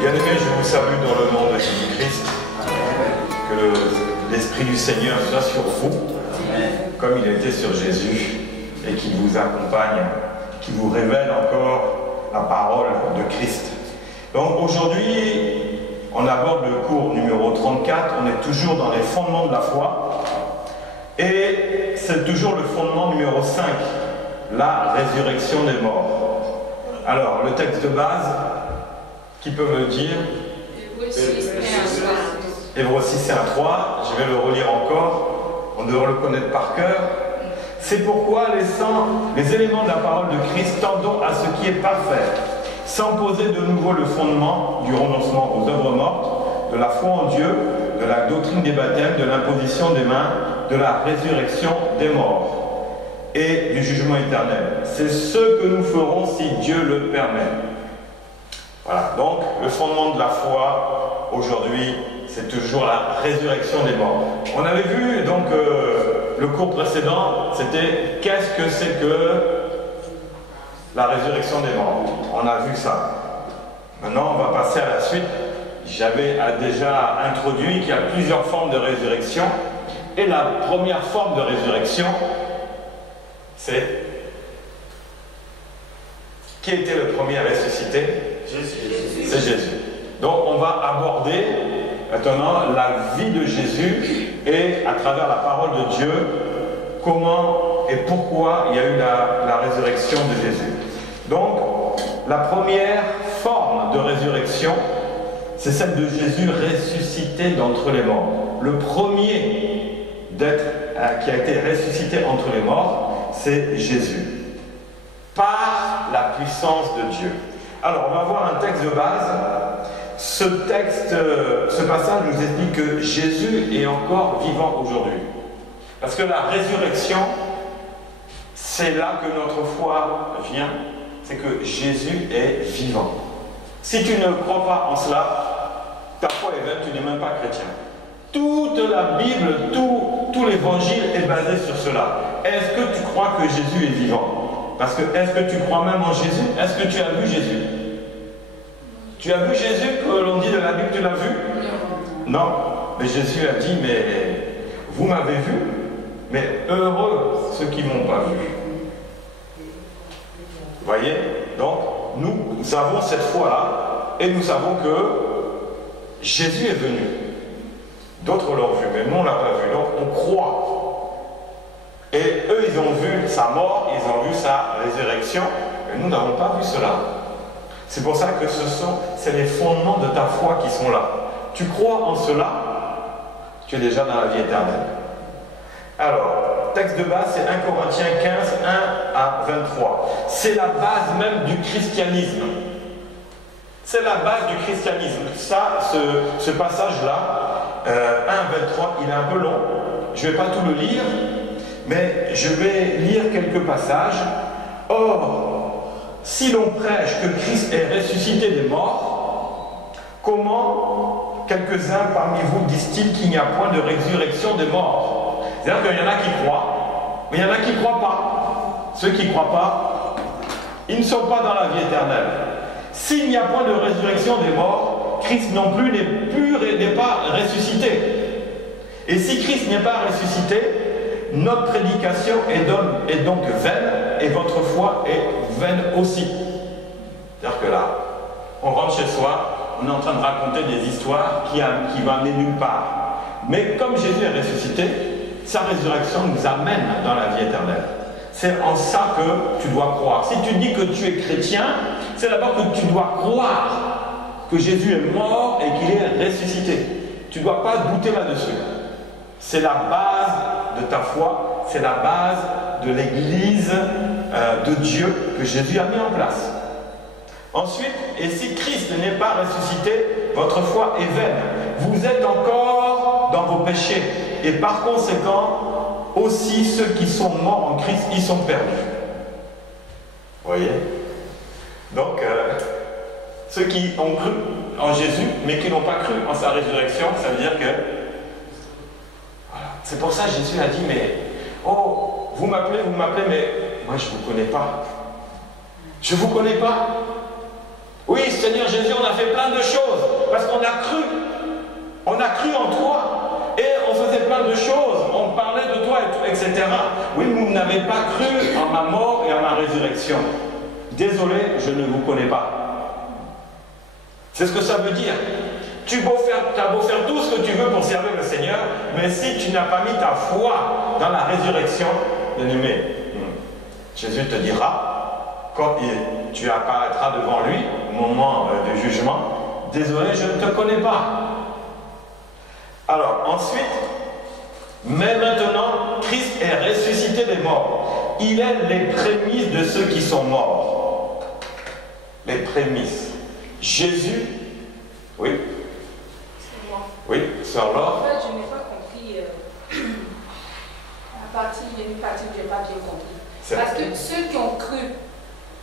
Bien-aimés, je vous salue dans le nom de Jésus-Christ. Que l'Esprit du Seigneur soit sur vous, comme il était sur Jésus, et qu'il vous accompagne, qu'il vous révèle encore la parole de Christ. Donc aujourd'hui, on aborde le cours numéro 34, on est toujours dans les fondements de la foi, et c'est toujours le fondement numéro 5, la résurrection des morts. Alors, le texte de base, qui peut me dire? Hébreux 6 et 1, 3, je vais le relire encore, on devrait le connaître par cœur. C'est pourquoi, laissant les éléments de la parole de Christ, tendons à ce qui est parfait, sans poser de nouveau le fondement du renoncement aux œuvres mortes, de la foi en Dieu, de la doctrine des baptêmes, de l'imposition des mains, de la résurrection des morts et du jugement éternel. C'est ce que nous ferons si Dieu le permet. Voilà, donc le fondement de la foi, aujourd'hui, c'est toujours la résurrection des morts. On avait vu, donc, le cours précédent, c'était qu'est-ce que c'est que la résurrection des morts. On a vu ça. Maintenant, on va passer à la suite. J'avais déjà introduit qu'il y a plusieurs formes de résurrection. Et la première forme de résurrection, c'est... Qui était le premier à ressusciter? Jésus. C'est Jésus. Donc on va aborder maintenant la vie de Jésus et à travers la parole de Dieu, comment et pourquoi il y a eu la résurrection de Jésus. Donc la première forme de résurrection, c'est celle de Jésus ressuscité d'entre les morts. Le premier qui a été ressuscité entre les morts, c'est Jésus. Par la puissance de Dieu. Alors, on va voir un texte de base. Ce passage nous explique que Jésus est encore vivant aujourd'hui. Parce que la résurrection, c'est là que notre foi vient. C'est que Jésus est vivant. Si tu ne crois pas en cela, ta foi est vaine, tu n'es même pas chrétien. Toute la Bible, tout l'évangile est basé sur cela. Est-ce que tu crois que Jésus est vivant? Parce que, est-ce que tu crois même en Jésus? Est-ce que tu as vu Jésus? Tu as vu Jésus que l'on dit de la Bible, tu l'as vu? Non. Mais Jésus a dit, mais vous m'avez vu, mais heureux ceux qui ne m'ont pas vu. Vous voyez? Donc, nous avons cette foi-là, et nous savons que Jésus est venu. D'autres l'ont vu, mais nous on ne l'a pas vu. Donc, on croit. Et eux, ils ont vu sa mort, ils ont vu sa résurrection, et nous n'avons pas vu cela. C'est pour ça que c'est les fondements de ta foi qui sont là. Tu crois en cela, tu es déjà dans la vie éternelle. Alors, texte de base, c'est 1 Corinthiens 15, 1 à 23. C'est la base même du christianisme. C'est la base du christianisme. Ça, ce passage-là, 1 à 23, il est un peu long. Je ne vais pas tout le lire. Mais je vais lire quelques passages. Or, si l'on prêche que Christ est ressuscité des morts, comment quelques-uns parmi vous disent-ils qu'il n'y a point de résurrection des morts? C'est-à-dire qu'il y en a qui croient, mais il y en a qui ne croient pas. Ceux qui ne croient pas, ils ne sont pas dans la vie éternelle. S'il n'y a point de résurrection des morts, Christ non plus n'est pas ressuscité. Et si Christ n'est pas ressuscité, notre prédication est donc vaine et votre foi est vaine aussi. C'est-à-dire que là, on rentre chez soi, on est en train de raconter des histoires qui vont amener nulle part. Mais comme Jésus est ressuscité, sa résurrection nous amène dans la vie éternelle. C'est en ça que tu dois croire. Si tu dis que tu es chrétien, c'est d'abord que tu dois croire que Jésus est mort et qu'il est ressuscité. Tu ne dois pas douter là-dessus. C'est la base de ta foi, c'est la base de l'Église de Dieu que Jésus a mis en place. Ensuite, et si Christ n'est pas ressuscité, votre foi est vaine. Vous êtes encore dans vos péchés. Et par conséquent, aussi ceux qui sont morts en Christ, ils sont perdus. Vous voyez? Donc, ceux qui ont cru en Jésus, mais qui n'ont pas cru en sa résurrection, ça veut dire que... Voilà. C'est pour ça que Jésus a dit, mais... Oh, vous m'appelez, mais moi je ne vous connais pas. Je ne vous connais pas. Oui, Seigneur Jésus, on a fait plein de choses parce qu'on a cru. On a cru en toi. Et on faisait plein de choses. On parlait de toi, etc. Oui, vous n'avez pas cru en ma mort et en ma résurrection. Désolé, je ne vous connais pas. C'est ce que ça veut dire. Tu as beau faire tout ce que tu veux pour servir le Seigneur, mais si tu n'as pas mis ta foi dans la résurrection, bien-aimé, Jésus te dira, quand tu apparaîtras devant lui, au moment du jugement, désolé, je ne te connais pas. Alors, ensuite, mais maintenant, Christ est ressuscité des morts. Il est les prémices de ceux qui sont morts. Les prémices. Jésus, oui. Excuse-moi. Oui, sœur Laure. En fait, je n'ai pas compris la partie, il y a une partie que je n'ai pas bien compris. Parce que ceux qui ont cru,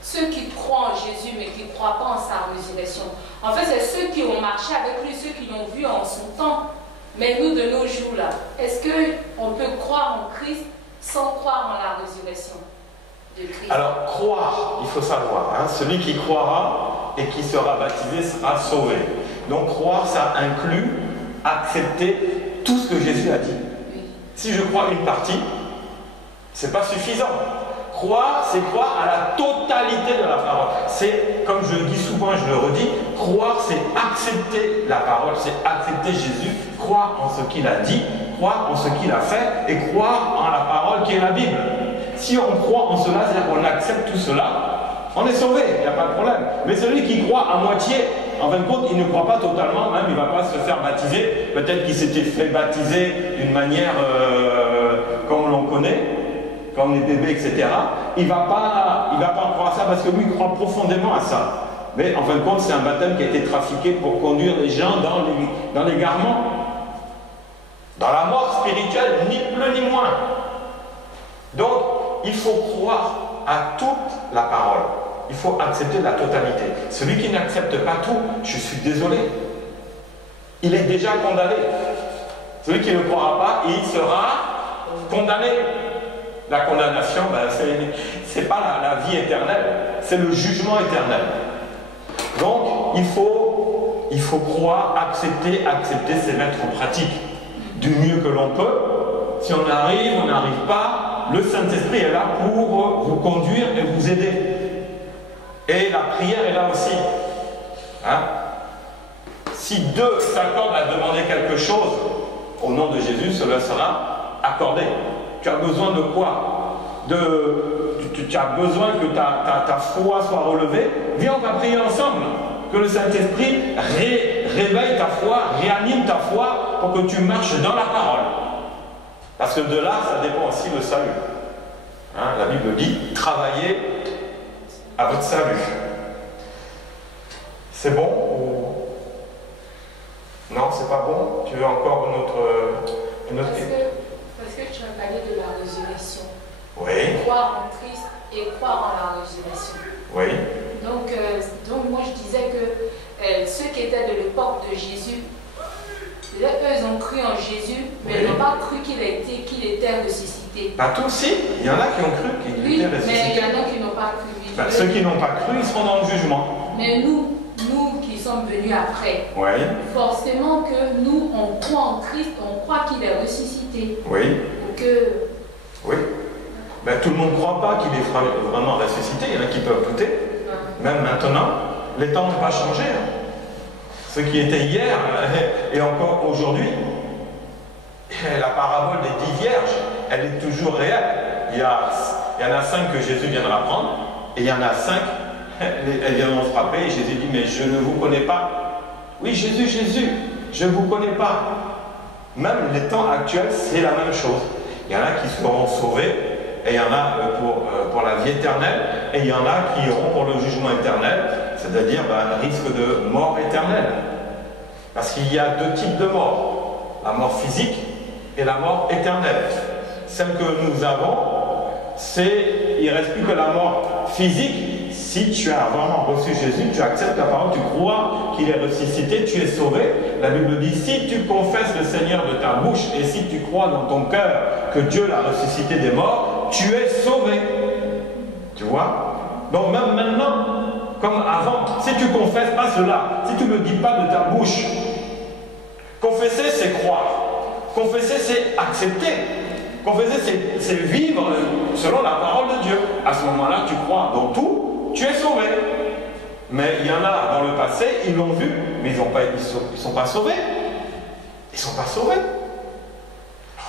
ceux qui croient en Jésus mais qui ne croient pas en sa résurrection, en fait, c'est ceux qui ont marché avec lui, ceux qui l'ont vu en son temps. Mais nous, de nos jours là, est-ce qu'on peut croire en Christ sans croire en la résurrection de Christ? Alors, croire, il faut savoir, hein, celui qui croira et qui sera baptisé sera sauvé. Donc, croire, ça inclut accepter tout ce que Jésus a dit. Oui. Si je crois une partie, ce n'est pas suffisant. Croire, c'est croire à la totalité de la parole. C'est, comme je le dis souvent, je le redis, croire, c'est accepter la parole, c'est accepter Jésus, croire en ce qu'il a dit, croire en ce qu'il a fait et croire en la parole qui est la Bible. Si on croit en cela, c'est-à-dire qu'on accepte tout cela, on est sauvé, il n'y a pas de problème. Mais celui qui croit à moitié, en fin de compte, il ne croit pas totalement, même il ne va pas se faire baptiser. Peut-être qu'il s'était fait baptiser d'une manière comme l'on connaît, comme les bébés, etc. Il ne va pas croire ça parce que lui, il croit profondément à ça. Mais en fin de compte, c'est un baptême qui a été trafiqué pour conduire les gens dans l'égarement, dans la mort spirituelle, ni plus ni moins. Donc, il faut croire à toute la parole. Il faut accepter la totalité. Celui qui n'accepte pas tout, je suis désolé, il est déjà condamné. Celui qui ne croira pas, il sera condamné. La condamnation, ben, c'est pas la vie éternelle, c'est le jugement éternel. Donc, il faut croire, accepter, c'est mettre en pratique du mieux que l'on peut. Si on arrive, on n'arrive pas, le Saint-Esprit est là pour vous conduire et vous aider. Et la prière est là aussi. Hein? Si deux s'accordent à demander quelque chose au nom de Jésus, cela sera accordé. Tu as besoin de quoi? Tu as besoin que ta foi soit relevée. Viens, on va prier ensemble. Que le Saint-Esprit réveille ta foi, réanime ta foi pour que tu marches dans la parole. Parce que de là, ça dépend aussi le salut. Hein, la Bible dit, travaillez à votre salut. C'est bon ou... Non, c'est pas bon? Tu veux encore une autre... Parce que tu as parlé de la résurrection. Oui. Croire en Christ et croire en la résurrection. Oui. Donc moi je disais que ceux qui étaient de l'époque de Jésus, eux ils ont cru en Jésus, mais oui. ils n'ont pas cru qu'il était ressuscité. Pas tous, si. Il y en a qui ont cru qu'il était ressuscité. Mais il y en a qui n'ont pas cru. Ceux qui n'ont pas cru, ils seront dans le jugement. Mais nous qui sommes venus après, oui. Forcément que nous, on croit en Christ, on croit qu'il est ressuscité. Oui. Oui. Ben, tout le monde ne croit pas qu'il est vraiment ressuscité. Il y en a qui peuvent douter. Même maintenant, les temps n'ont pas changé. Hein. Ce qui était hier et encore aujourd'hui, la parabole des 10 vierges, elle est toujours réelle. Il y en a 5 que Jésus viendra prendre, et il y en a 5, elles viendront frapper, et Jésus dit, mais je ne vous connais pas. Oui, Jésus, je ne vous connais pas. Même les temps actuels, c'est la même chose. Il y en a qui seront sauvés, et il y en a pour la vie éternelle, et il y en a qui iront pour le jugement éternel, c'est-à-dire un risque de mort éternelle. Parce qu'il y a 2 types de mort, la mort physique et la mort éternelle. Celle que nous avons, il ne reste plus que la mort physique. Si tu as vraiment reçu Jésus, tu acceptes la parole, tu crois qu'il est ressuscité, tu es sauvé. La Bible dit, si tu confesses le Seigneur de ta bouche et si tu crois dans ton cœur que Dieu l'a ressuscité des morts, tu es sauvé. Tu vois? Donc même maintenant, comme avant. Si tu confesses pas cela, si tu ne le dis pas de ta bouche, confesser c'est croire. Confesser c'est accepter. Confesser c'est vivre selon la parole de Dieu. À ce moment-là, tu crois dans tout, tu es sauvé. Mais il y en a dans le passé, ils l'ont vu, mais ils ne sont pas sauvés. Ils ne sont pas sauvés.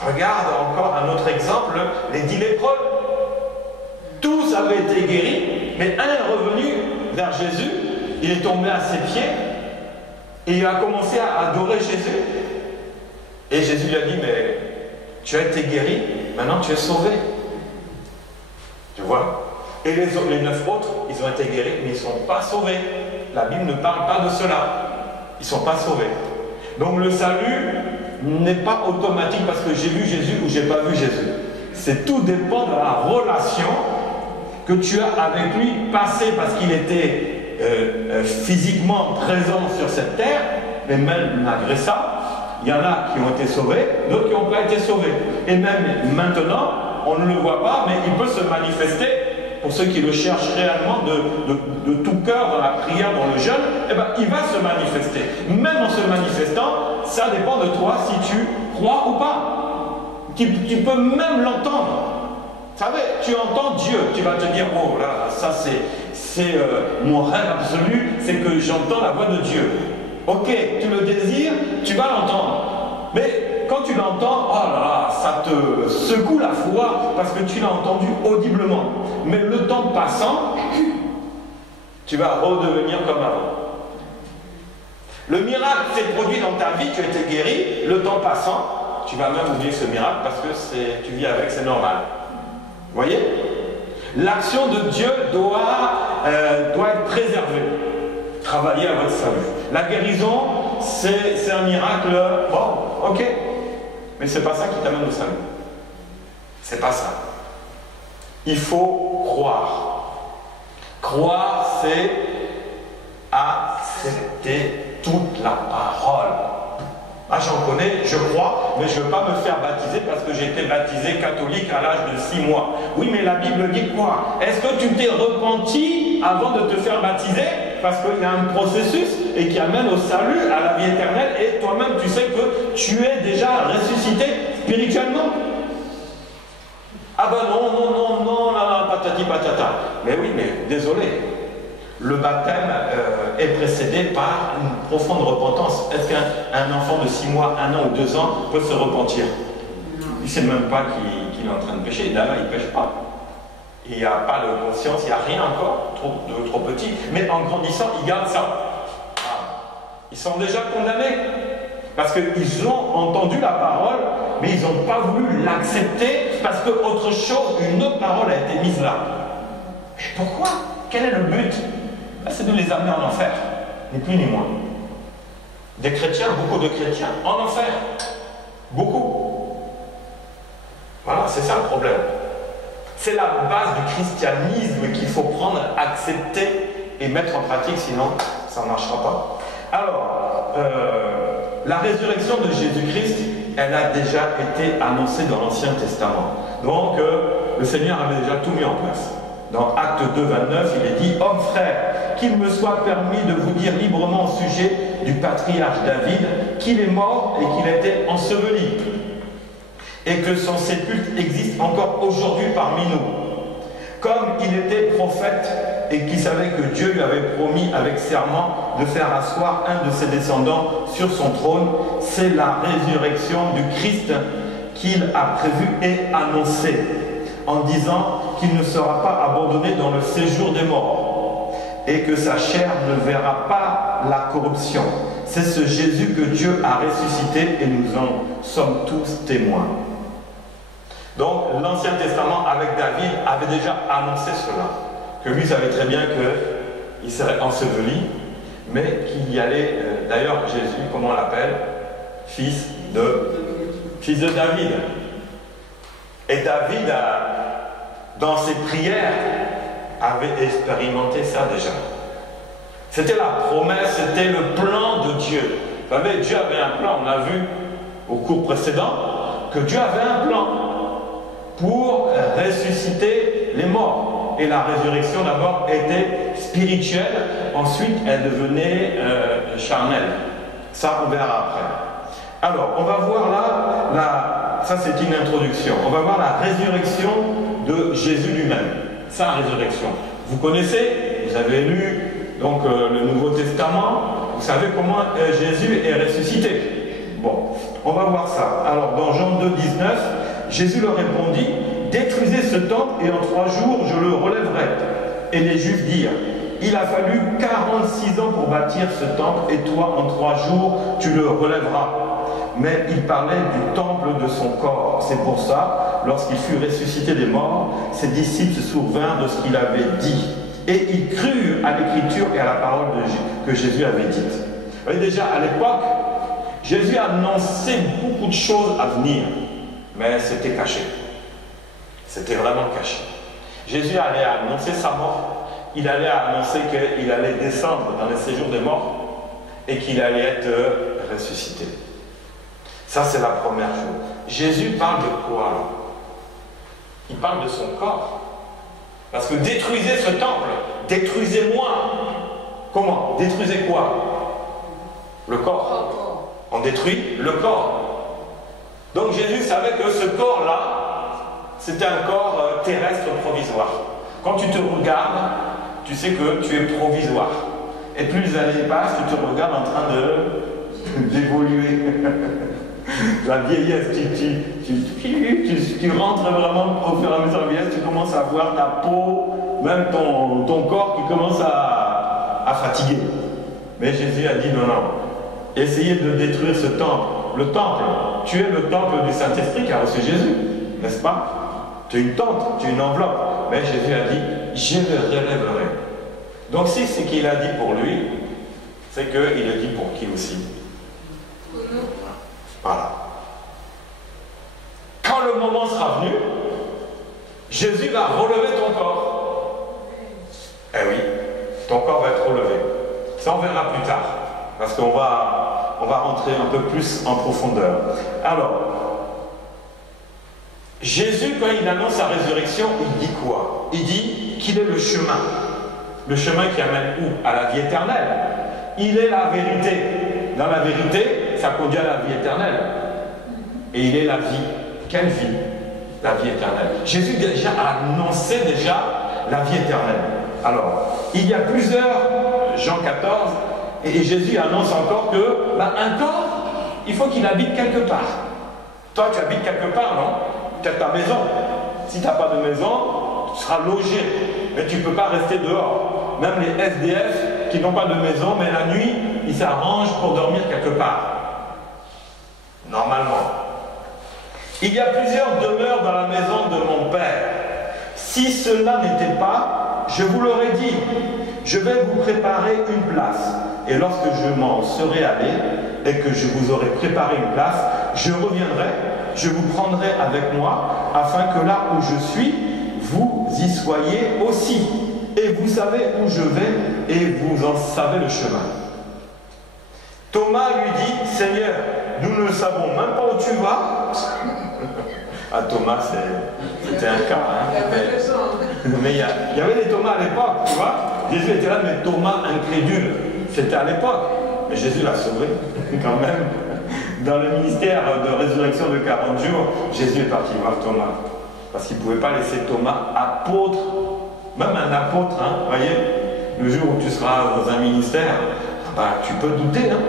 Regarde encore un autre exemple, les 10 lépreux. Tous avaient été guéris, mais un est revenu vers Jésus, il est tombé à ses pieds, et il a commencé à adorer Jésus. Et Jésus lui a dit, mais tu as été guéri, maintenant tu es sauvé. Tu vois? Et les 9 autres, ils ont été guéris, mais ils ne sont pas sauvés. La Bible ne parle pas de cela. Ils ne sont pas sauvés. Donc le salut n'est pas automatique parce que j'ai vu Jésus ou j'ai pas vu Jésus. C'est tout dépend de la relation que tu as avec lui, passé parce qu'il était physiquement présent sur cette terre, mais même malgré ça, il y en a qui ont été sauvés, d'autres qui n'ont pas été sauvés. Et même maintenant, on ne le voit pas, mais il peut se manifester. Pour ceux qui le cherchent réellement de tout cœur dans la prière, dans le jeûne, eh ben, il va se manifester. Même en se manifestant, ça dépend de toi si tu crois ou pas. Tu peux même l'entendre. Vous savez, tu entends Dieu, tu vas te dire, oh là, ça c'est mon rêve absolu, c'est que j'entends la voix de Dieu. Ok, tu le désires, tu vas l'entendre. Mais quand tu l'entends, oh là là, ça te secoue la foi parce que tu l'as entendu audiblement. Mais le temps passant, tu vas redevenir comme avant. Le miracle s'est produit dans ta vie, tu as été guéri, le temps passant, tu vas même oublier ce miracle parce que tu vis avec, c'est normal. Vous voyez? L'action de Dieu doit être préservée. Travailler à votre salut. La guérison, c'est un miracle. Bon, ok. Mais c'est pas ça qui t'amène au salut. C'est pas ça. Il faut croire. Croire, c'est accepter toute la parole. Ah, j'en connais, je crois, mais je ne veux pas me faire baptiser parce que j'ai été baptisé catholique à l'âge de 6 mois. Oui, mais la Bible dit quoi? Est-ce que tu t'es repenti avant de te faire baptiser? Parce qu'il y a un processus et qui amène au salut, à la vie éternelle, et toi-même tu sais que tu es déjà ressuscité spirituellement. Ah ben non, là, patati patata. Mais oui, mais désolé. Le baptême est précédé par une profonde repentance. Est-ce qu'un enfant de 6 mois, 1 an ou 2 ans peut se repentir? Il ne sait même pas qu'il est en train de pécher. D'ailleurs, il ne pêche pas. Il n'y a pas de conscience, il n'y a rien encore, trop petit. Mais en grandissant, ils gardent ça. Ils sont déjà condamnés. Parce qu'ils ont entendu la parole, mais ils n'ont pas voulu l'accepter parce qu'autre chose, une autre parole a été mise là. Mais pourquoi? Quel est le but? C'est de les amener en enfer, ni plus ni moins. Des chrétiens, beaucoup de chrétiens, en enfer. Beaucoup. Voilà, c'est ça le problème. C'est la base du christianisme qu'il faut prendre, accepter et mettre en pratique, sinon ça ne marchera pas. Alors, la résurrection de Jésus-Christ, elle a déjà été annoncée dans l'Ancien Testament. Donc, le Seigneur avait déjà tout mis en place. Dans Acte 2, 29, il est dit « Hommes frères, qu'il me soit permis de vous dire librement au sujet du patriarche David qu'il est mort et qu'il a été enseveli, et que son sépulcre existe encore aujourd'hui parmi nous. Comme il était prophète et qu'il savait que Dieu lui avait promis avec serment de faire asseoir un de ses descendants sur son trône, c'est la résurrection du Christ qu'il a prévue et annoncée, en disant qu'il ne sera pas abandonné dans le séjour des morts et que sa chair ne verra pas la corruption. C'est ce Jésus que Dieu a ressuscité et nous en sommes tous témoins. » Donc l'Ancien Testament avec David avait déjà annoncé cela, que lui savait très bien qu'il serait enseveli, mais qu'il y allait, d'ailleurs Jésus, comment on l'appelle? Fils de David. Et David, dans ses prières, avait expérimenté ça déjà. C'était la promesse, c'était le plan de Dieu. Vous savez, Dieu avait un plan, on a vu au cours précédent que Dieu avait un plan pour ressusciter les morts. et la résurrection d'abord était spirituelle, ensuite elle devenait charnelle. Ça, on verra après. Alors, on va voir là, ça c'est une introduction, on va voir la résurrection de Jésus lui-même, sa résurrection. Vous connaissez, vous avez lu donc, le Nouveau Testament, vous savez comment Jésus est ressuscité. Bon, on va voir ça. Alors, dans Jean 2, 19, Jésus leur répondit, « Détruisez ce temple et en 3 jours je le relèverai. » Et les Juifs dirent, « Il a fallu 46 ans pour bâtir ce temple et toi en 3 jours tu le relèveras. » Mais il parlait du temple de son corps. C'est pour ça, lorsqu'il fut ressuscité des morts, ses disciples se souvinrent de ce qu'il avait dit. Et ils crurent à l'écriture et à la parole que Jésus avait dite. Vous voyez, déjà à l'époque, Jésus annonçait beaucoup de choses à venir, mais c'était caché. C'était vraiment caché. Jésus allait annoncer sa mort, il allait annoncer qu'il allait descendre dans les séjours des morts et qu'il allait être ressuscité. Ça, c'est la première chose. Jésus parle de quoi? Il parle de son corps. Parce que détruisez ce temple, détruisez-moi. Comment? Détruisez quoi? Le corps. On détruit le corps. Donc Jésus savait que ce corps-là, c'était un corps terrestre provisoire. Quand tu te regardes, tu sais que tu es provisoire. Et plus les années passent, tu te regardes en train d'évoluer. La vieillesse, tu rentres vraiment au fur et à mesure de la vieillesse, tu commences à voir ta peau, même ton corps qui commence à fatiguer. Mais Jésus a dit non, non. Essayez de détruire ce temple. Le temple, tu es le temple du Saint-Esprit qui a reçu Jésus, n'est-ce pas? Tu es une tente, tu es une enveloppe. Mais Jésus a dit, je le relèverai. Donc si c'est ce qu'il a dit pour lui, c'est qu'il le dit pour qui aussi? Pour nous. Voilà. Quand le moment sera venu, Jésus va relever ton corps. Eh oui, ton corps va être relevé. Ça on verra plus tard. Parce qu'on va rentrer un peu plus en profondeur. Alors, Jésus, quand il annonce sa résurrection, il dit quoi? Il dit qu'il est le chemin. Le chemin qui amène où? À la vie éternelle. Il est la vérité. Dans la vérité, ça conduit à la vie éternelle. Et il est la vie. Quelle vie? La vie éternelle. Jésus déjà a annoncé la vie éternelle. Alors, il y a plusieurs, Jean 14, et Jésus annonce encore que un corps, il faut qu'il habite quelque part. Toi, tu habites quelque part, non? Tu as ta maison. Si tu n'as pas de maison, tu seras logé. Mais tu ne peux pas rester dehors. Même les SDF qui n'ont pas de maison, mais la nuit, ils s'arrangent pour dormir quelque part. Normalement. Il y a plusieurs demeures dans la maison de mon Père. Si cela n'était pas, je vous l'aurais dit. Je vais vous préparer une place. Et lorsque je m'en serai allé et que je vous aurai préparé une place, je reviendrai, je vous prendrai avec moi, afin que là où je suis, vous y soyez aussi. Et vous savez où je vais et vous en savez le chemin. Thomas lui dit, Seigneur, nous ne savons même pas où tu vas. Ah, Thomas, c'était un cas. Hein. Mais il y avait des Thomas à l'époque, tu vois. Jésus était là, mais Thomas incrédule. C'était à l'époque. Mais Jésus l'a sauvé, quand même. Dans le ministère de résurrection de 40 jours, Jésus est parti voir Thomas. Parce qu'il ne pouvait pas laisser Thomas apôtre. Même un apôtre, hein, voyez, le jour où tu seras dans un ministère, tu peux douter, hein.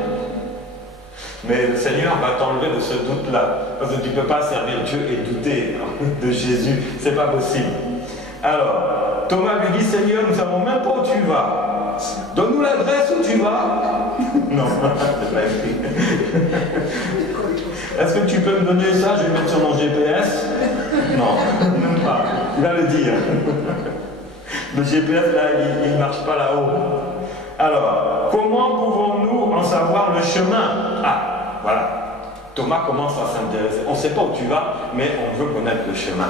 Mais le Seigneur va t'enlever de ce doute-là. Parce que tu ne peux pas servir Dieu et douter de Jésus. C'est pas possible. Alors, Thomas lui dit, Seigneur, nous ne savons même pas où tu vas. Donne-nous l'adresse où tu vas. Non, c'est pas écrit. Est-ce que tu peux me donner ça? Je vais mettre sur mon GPS. Non, même pas. Il va le dire. Le GPS, là, il ne marche pas là-haut. Alors, comment pouvons-nous en savoir le chemin? Ah, voilà. Thomas commence à s'intéresser. On ne sait pas où tu vas, mais on veut connaître le chemin.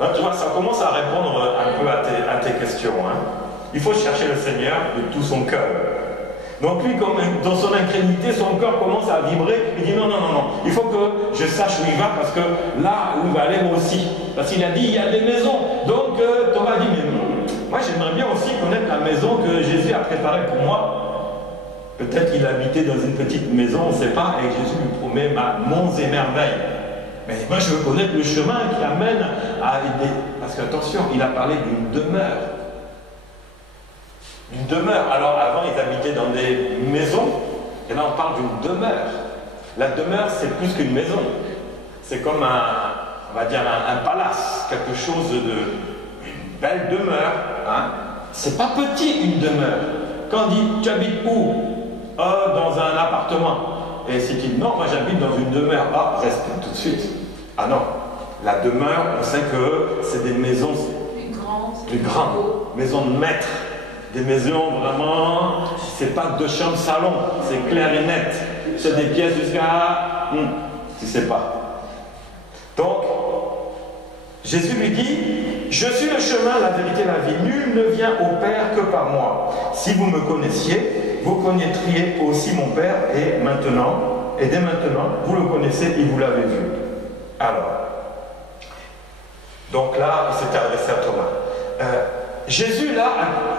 Là, tu vois, ça commence à répondre un peu à tes questions. Hein. Il faut chercher le Seigneur de tout son cœur. Donc lui, dans son incrédulité, son cœur commence à vibrer. Il dit non, non, non, non. Il faut que je sache où il va parce que là où il va aller moi aussi. Parce qu'il a dit, il y a des maisons. Donc Thomas dit, mais moi j'aimerais bien aussi connaître la maison que Jésus a préparée pour moi. Peut-être qu'il habitait dans une petite maison, on ne sait pas, et Jésus lui promet monts et merveilles. Mais moi je veux connaître le chemin qui amène à aider. Parce qu'attention, il a parlé d'une demeure. Une demeure. Alors avant ils habitaient dans des maisons, et là on parle d'une demeure. La demeure c'est plus qu'une maison. C'est comme on va dire un palace, quelque chose une belle demeure. Hein. C'est pas petit une demeure. Quand on dit tu habites où? Dans un appartement. Et si tu dis non, moi j'habite dans une demeure, reste tout de suite. Ah non, la demeure, on sait que c'est des maisons plus grandes, maisons de maître, des maisons vraiment, c'est pas 2 chambres salon, c'est clair et net. C'est des pièces jusqu'à, tu sais pas. Donc, Jésus lui dit, je suis le chemin, la vérité, la vie. Nul ne vient au Père que par moi. Si vous me connaissiez, vous connaîtriez aussi mon Père, et dès maintenant, vous le connaissez et vous l'avez vu. Alors, donc là, il s'est adressé à Thomas. Jésus, là,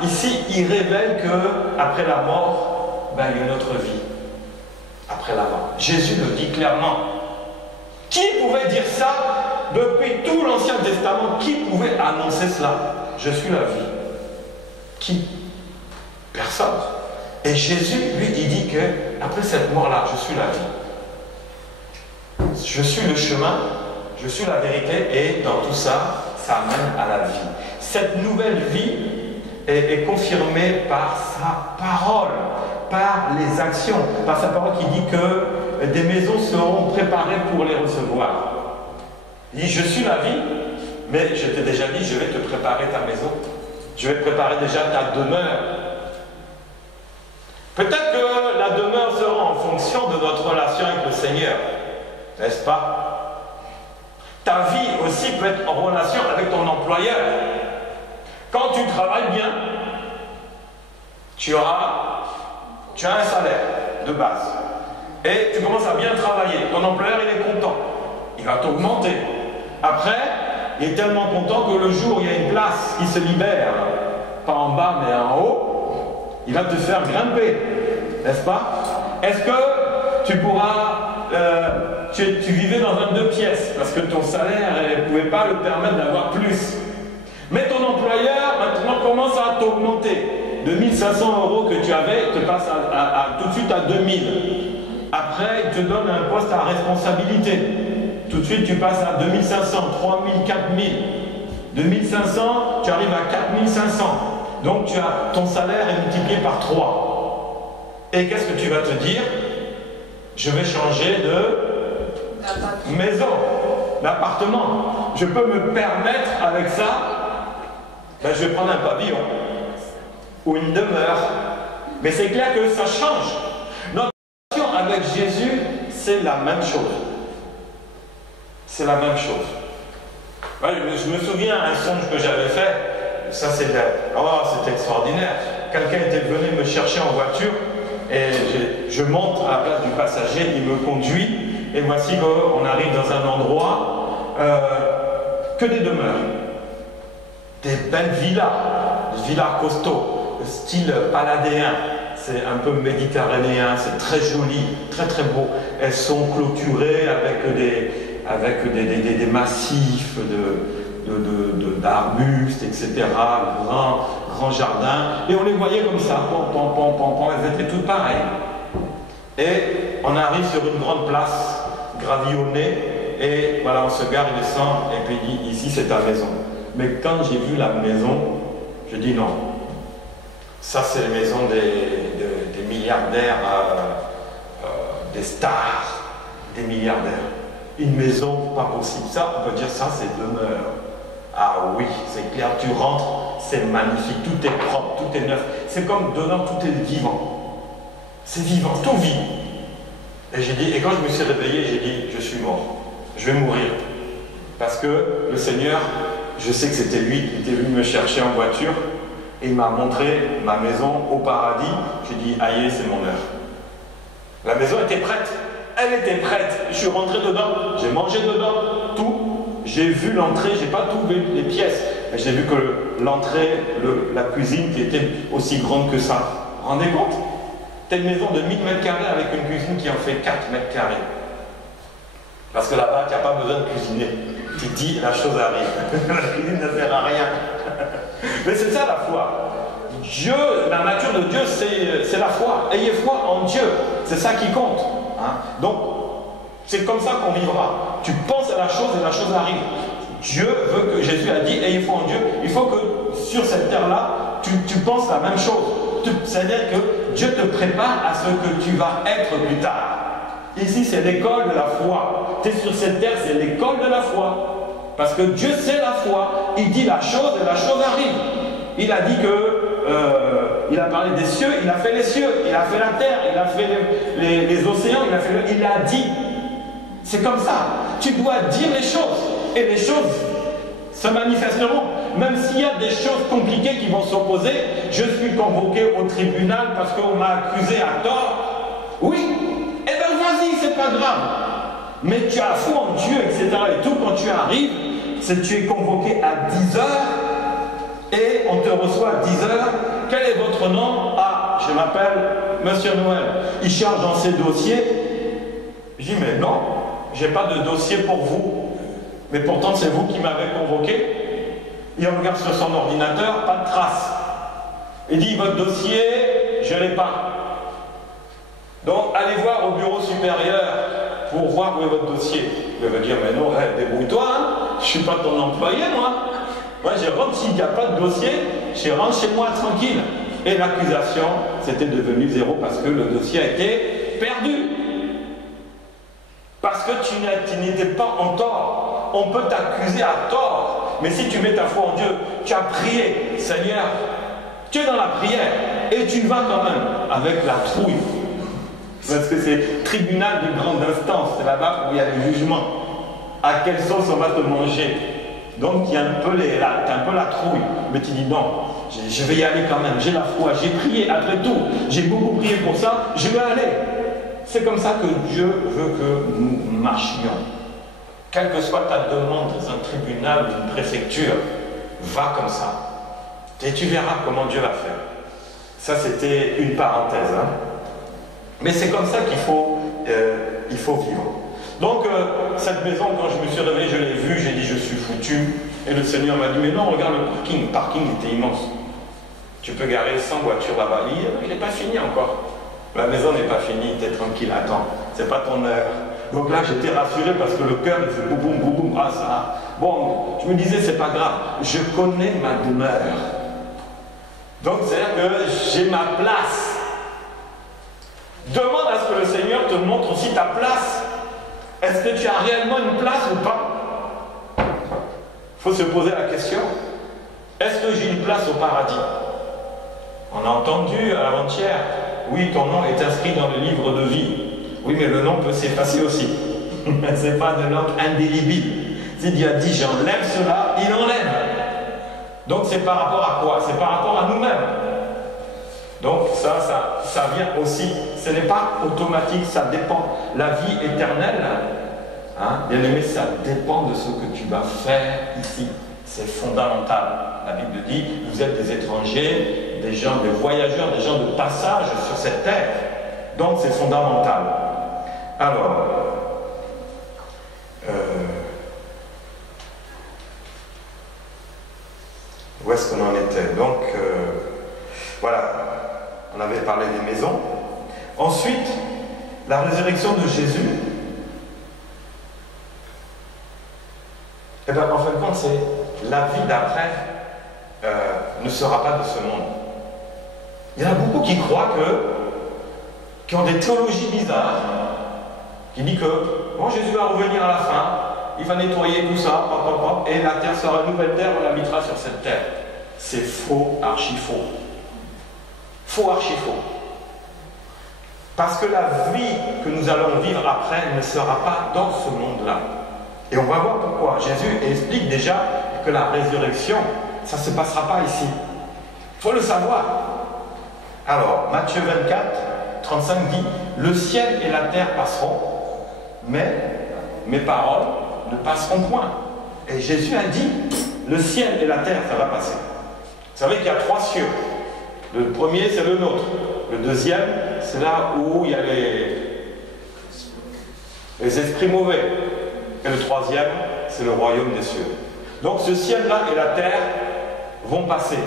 ici, il révèle qu'après la mort, il y a une autre vie. Après la mort. Jésus le dit clairement. Qui pouvait dire ça depuis tout l'Ancien Testament? Qui pouvait annoncer cela? Je suis la vie. Qui? Personne. Et Jésus, lui, il dit que après cette mort-là, je suis la vie. Je suis le chemin, je suis la vérité, et dans tout ça, ça mène à la vie. Cette nouvelle vie est confirmée par sa parole, par les actions, par sa parole qui dit que des maisons seront préparées pour les recevoir. Il dit, je suis la vie, mais je t'ai déjà dit, je vais te préparer ta maison. Je vais te préparer déjà ta demeure. Peut-être que la demeure sera en fonction de notre relation avec le Seigneur. N'est-ce pas? Ta vie aussi peut être en relation avec ton employeur. Quand tu travailles bien, tu as un salaire de base. Et tu commences à bien travailler. Ton employeur, il est content. Il va t'augmenter. Après, il est tellement content que le jour où il y a une place qui se libère, pas en bas mais en haut, il va te faire grimper. N'est-ce pas? Est-ce que tu pourras... tu vivais dans un 2 pièces parce que ton salaire ne pouvait pas le permettre d'avoir plus. Mais ton employeur maintenant commence à t'augmenter. De 1 500 € que tu avais, il te passe tout de suite à 2 000. Après, il te donne un poste à responsabilité. Tout de suite, tu passes à 2 500, 3 000, 4 000. De 1 500, tu arrives à 4 500. Donc, ton salaire est multiplié par 3. Et qu'est-ce que tu vas te dire? Je vais changer de maison, d'appartement. Je peux me permettre avec ça, je vais prendre un pavillon ou une demeure. Mais c'est clair que ça change. Notre relation avec Jésus, c'est la même chose. C'est la même chose. Je me souviens un songe que j'avais fait. Ça, c'était extraordinaire. Quelqu'un était venu me chercher en voiture. Et je monte à la place du passager, il me conduit, et voici qu'on arrive dans un endroit que des demeures. Des belles villas, des villas costauds, style paladéen, c'est un peu méditerranéen, c'est très joli, très très beau. Elles sont clôturées avec des massifs d'arbustes, etc., grand jardin, et on les voyait comme ça, elles étaient toutes pareilles. Et on arrive sur une grande place, gravillonnée, et voilà, on se gare, il descend, et puis il dit, ici c'est ta maison. Mais quand j'ai vu la maison, je dis non, ça c'est la maison des milliardaires, des stars, des milliardaires. Une maison, pas possible. Ça, on peut dire ça, c'est demeure. Ah oui, c'est clair, tu rentres, c'est magnifique, tout est propre, tout est neuf. C'est comme dedans, tout est vivant. C'est vivant, tout vit. Et j'ai dit, et quand je me suis réveillé, j'ai dit, je suis mort, je vais mourir. Parce que le Seigneur, je sais que c'était lui qui était venu me chercher en voiture, et il m'a montré ma maison au paradis. J'ai dit, aïe, c'est mon heure. La maison était prête. Elle était prête. Je suis rentré dedans, j'ai mangé dedans, tout. j'ai vu l'entrée, j'ai pas tout vu les pièces, mais j'ai vu que l'entrée, la cuisine qui était aussi grande que ça. Vous vous rendez compte? Telle maison de 1000 mètres carrés avec une cuisine qui en fait 4 mètres carrés. Parce que là-bas, tu n'as pas besoin de cuisiner. Tu dis, la chose arrive. La cuisine ne sert à rien. Mais c'est ça la foi. Dieu, la nature de Dieu, c'est la foi. Ayez foi en Dieu. C'est ça qui compte. Hein? Donc, c'est comme ça qu'on vivra. Tu penses à la chose et la chose arrive. Dieu veut que, Jésus a dit, ayez foi en Dieu. Il faut que sur cette terre-là, tu penses la même chose. C'est-à-dire que Dieu te prépare à ce que tu vas être plus tard. Ici, c'est l'école de la foi. Tu es sur cette terre, c'est l'école de la foi. Parce que Dieu, c'est la foi. Il dit la chose et la chose arrive. Il a dit que, il a parlé des cieux, il a fait les cieux, il a fait la terre, il a fait les océans, il a dit. C'est comme ça. Tu dois dire les choses. Et les choses se manifesteront. Même s'il y a des choses compliquées qui vont s'opposer, je suis convoqué au tribunal parce qu'on m'a accusé à tort. Oui. Eh bien vas-y, c'est pas grave. Mais tu as foi en Dieu, etc. Et tout, quand tu arrives, tu es convoqué à 10 heures et on te reçoit à 10 heures. Quel est votre nom? Ah, je m'appelle Monsieur Noël. Il charge dans ses dossiers. Je dis, mais non, j'ai pas de dossier pour vous. Mais pourtant, c'est vous qui m'avez convoqué. Il regarde sur son ordinateur, pas de trace. Il dit, votre dossier, je ne l'ai pas. Donc, allez voir au bureau supérieur pour voir où est votre dossier. Il va dire, mais non, débrouille-toi, hein. Je ne suis pas ton employé, moi. Moi, je rentre, s'il n'y a pas de dossier, je rentre chez moi tranquille. Et l'accusation, c'était devenu zéro parce que le dossier a été perdu. Parce que tu n'étais pas en tort. On peut t'accuser à tort. Mais si tu mets ta foi en Dieu, tu as prié, Seigneur, tu es dans la prière et tu vas quand même avec la trouille. Parce que c'est tribunal de grande instance, c'est là-bas où il y a le jugement. À quelle sauce on va te manger? Donc il y a un peu la trouille. Mais tu dis non, je vais y aller quand même, j'ai la foi, j'ai prié après tout, j'ai beaucoup prié pour ça, je vais aller. C'est comme ça que Dieu veut que nous marchions. Quelle que soit ta demande dans un tribunal ou une préfecture, va comme ça. Et tu verras comment Dieu va faire. Ça, c'était une parenthèse. Hein. Mais c'est comme ça qu'il faut vivre. Donc, cette maison, quand je me suis réveillé, je l'ai vue, j'ai dit, je suis foutu. Et le Seigneur m'a dit, mais non, regarde le parking. Le parking était immense. Tu peux garer 100 voitures là-bas. Il n'est pas fini encore. La maison n'est pas finie, t'es tranquille, attends. C'est pas ton heure. Donc là, j'étais rassuré parce que le cœur, il fait boum, boum, boum, boum. Ah, ça. Bon, je me disais, c'est pas grave. Je connais ma demeure. Donc, c'est-à-dire que j'ai ma place. Demande à ce que le Seigneur te montre aussi ta place. Est-ce que tu as réellement une place ou pas? Il faut se poser la question. Est-ce que j'ai une place au paradis? On a entendu avant-hier, oui, ton nom est inscrit dans le livre de vie. Oui, mais le nom peut s'effacer aussi. Ce n'est pas de nom indélébile. Si Dieu a dit j'enlève cela, il enlève. Donc c'est par rapport à quoi? C'est par rapport à nous-mêmes. Donc ça vient aussi. Ce n'est pas automatique, ça dépend. La vie éternelle, hein, bien aimé, ça dépend de ce que tu vas faire ici. C'est fondamental. La Bible dit, vous êtes des étrangers, des gens, des voyageurs, des gens de passage sur cette terre. Donc c'est fondamental. Alors, où est-ce qu'on en était? Donc, voilà, on avait parlé des maisons. Ensuite, la résurrection de Jésus. Eh bien, en fin de compte, c'est la vie d'après ne sera pas de ce monde. Il y en a beaucoup qui croient qui ont des théologies bizarres, qui disent que bon, Jésus va revenir à la fin, il va nettoyer tout ça, et la terre sera une nouvelle terre, on habitera sur cette terre. C'est faux, archi faux. Faux, archi faux. Parce que la vie que nous allons vivre après ne sera pas dans ce monde-là. Et on va voir pourquoi. Jésus explique déjà que la résurrection, ça ne se passera pas ici. Il faut le savoir. Alors, Matthieu 24, 35 dit, le ciel et la terre passeront, mais mes paroles ne passeront point. Et Jésus a dit, le ciel et la terre, ça va passer. Vous savez qu'il y a 3 cieux. Le premier, c'est le nôtre. Le deuxième, c'est là où il y a les esprits mauvais. Et le troisième, c'est le royaume des cieux. Donc ce ciel-là et la terre vont passer.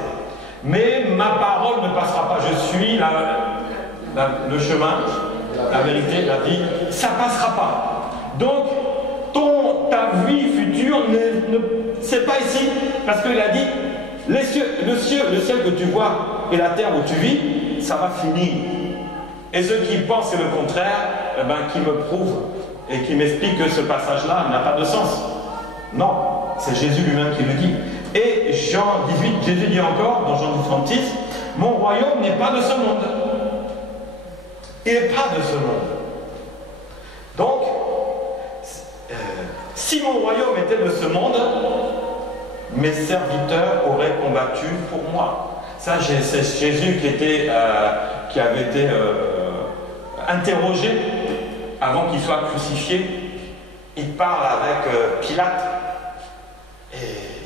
Mais ma parole ne passera pas. Je suis le chemin, la vérité, la vie. Ça ne passera pas. Donc, ta vie future, c'est pas ici. Parce qu'il a dit, le ciel que tu vois et la terre où tu vis, ça va finir. Et ceux qui pensent le contraire, eh ben, qui me prouvent et qui m'expliquent que ce passage-là n'a pas de sens. Non, c'est Jésus lui-même qui le dit. Et Jean 18, Jésus dit encore, dans Jean 36, « Mon royaume n'est pas de ce monde. » Il n'est pas de ce monde. Donc, si mon royaume était de ce monde, mes serviteurs auraient combattu pour moi. Ça, c'est Jésus qui avait été interrogé avant qu'il soit crucifié. Il parle avec Pilate. Et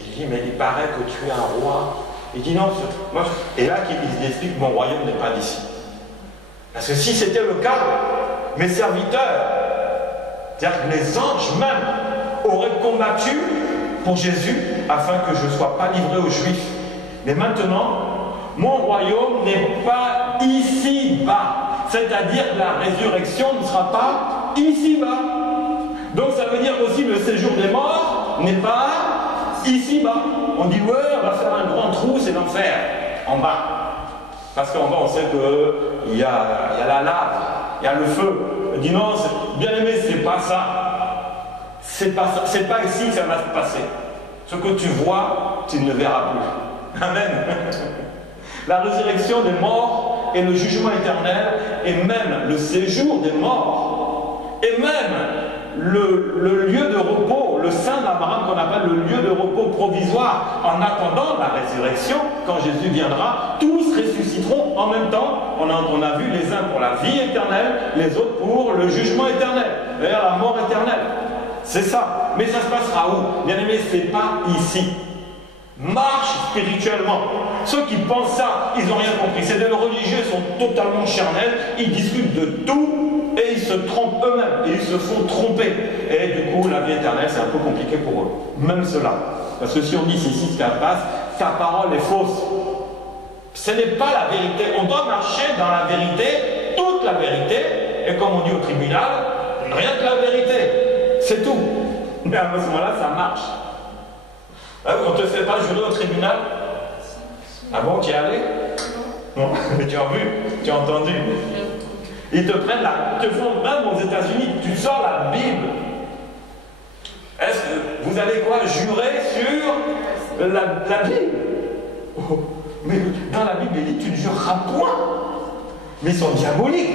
il dit, mais il paraît que tu es un roi. Il dit, non, moi, et là, il explique, mon royaume n'est pas d'ici. Parce que si c'était le cas, mes serviteurs, c'est-à-dire que les anges même, auraient combattu pour Jésus afin que je ne sois pas livré aux Juifs. Mais maintenant, mon royaume n'est pas ici-bas. C'est-à-dire que la résurrection ne sera pas ici-bas. Donc ça veut dire aussi que le séjour des morts n'est pas ici-bas. On dit, ouais, on va faire un grand trou, c'est l'enfer, en bas. Parce qu'en bas, on sait qu'il y a la lave, il y a le feu. On dit, non, bien aimé, c'est pas ça. C'est pas ici que ça va se passer. Ce que tu vois, tu ne le verras plus. Amen. La résurrection des morts et le jugement éternel, et même le séjour des morts, et même le lieu de repos, le sein d'Abraham qu'on appelle le lieu de repos provisoire, en attendant la résurrection, quand Jésus viendra, tous ressusciteront en même temps. On a vu les uns pour la vie éternelle, les autres pour le jugement éternel, c'est-à-dire la mort éternelle. C'est ça. Mais ça se passera où? Bien aimé, c'est pas ici. Marche spirituellement. Ceux qui pensent ça, ils n'ont rien compris. C'est des religieux, ils sont totalement charnels, ils discutent de tout et ils se trompent eux-mêmes et ils se font tromper. Et du coup, la vie éternelle, c'est un peu compliqué pour eux. Même cela. Parce que si on dit c'est ici ce qui se passe, ta parole est fausse. Ce n'est pas la vérité. On doit marcher dans la vérité, toute la vérité, et comme on dit au tribunal, rien que la vérité. C'est tout. Mais à ce moment-là, ça marche. On ne te fait pas jurer au tribunal? Ah bon, tu y es allé? Non, mais tu as vu, tu as entendu. Ils te prennent te font même aux États-Unis, tu sors la Bible. Est-ce que vous allez quoi? Jurer sur la Bible? Oh, mais dans la Bible, il dit tu ne jureras point. Mais ils sont diaboliques.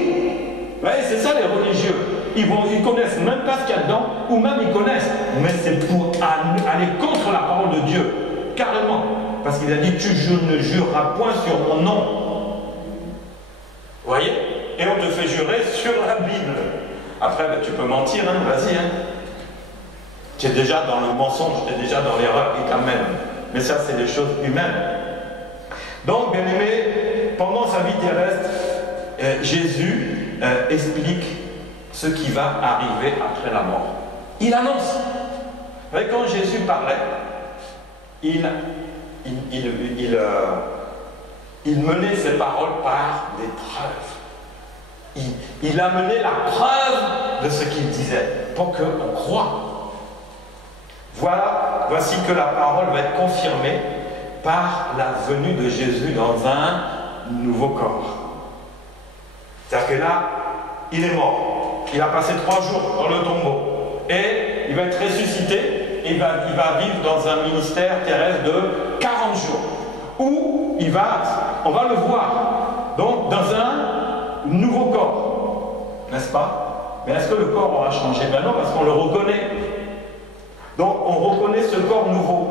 Vous voyez, c'est ça les religieux. Ils connaissent même pas ce qu'il y a dedans, ou même ils connaissent, mais c'est pour aller contre la parole de Dieu, carrément. Parce qu'il a dit, tu ne jureras point sur mon nom. Vous voyez? Et on te fait jurer sur la Bible. Après, ben, tu peux mentir, hein, vas-y. Hein. Tu es déjà dans le mensonge, tu es déjà dans l'erreur qui t'amène. Mais ça, c'est des choses humaines. Donc, bien aimé, pendant sa vie terrestre, Jésus explique ce qui va arriver après la mort. Il annonce. Vous voyez, quand Jésus parlait, il menait ses paroles par des preuves. Il amenait la preuve de ce qu'il disait pour qu'on croie. Voici que la parole va être confirmée par la venue de Jésus dans un nouveau corps. C'est-à-dire que là, il est mort. Il a passé 3 jours dans le tombeau. Et il va être ressuscité. Et il va vivre dans un ministère terrestre de 40 jours. Où on va le voir. Donc, dans un nouveau corps. N'est-ce pas? Mais est-ce que le corps aura changé? Ben non, parce qu'on le reconnaît. Donc, on reconnaît ce corps nouveau.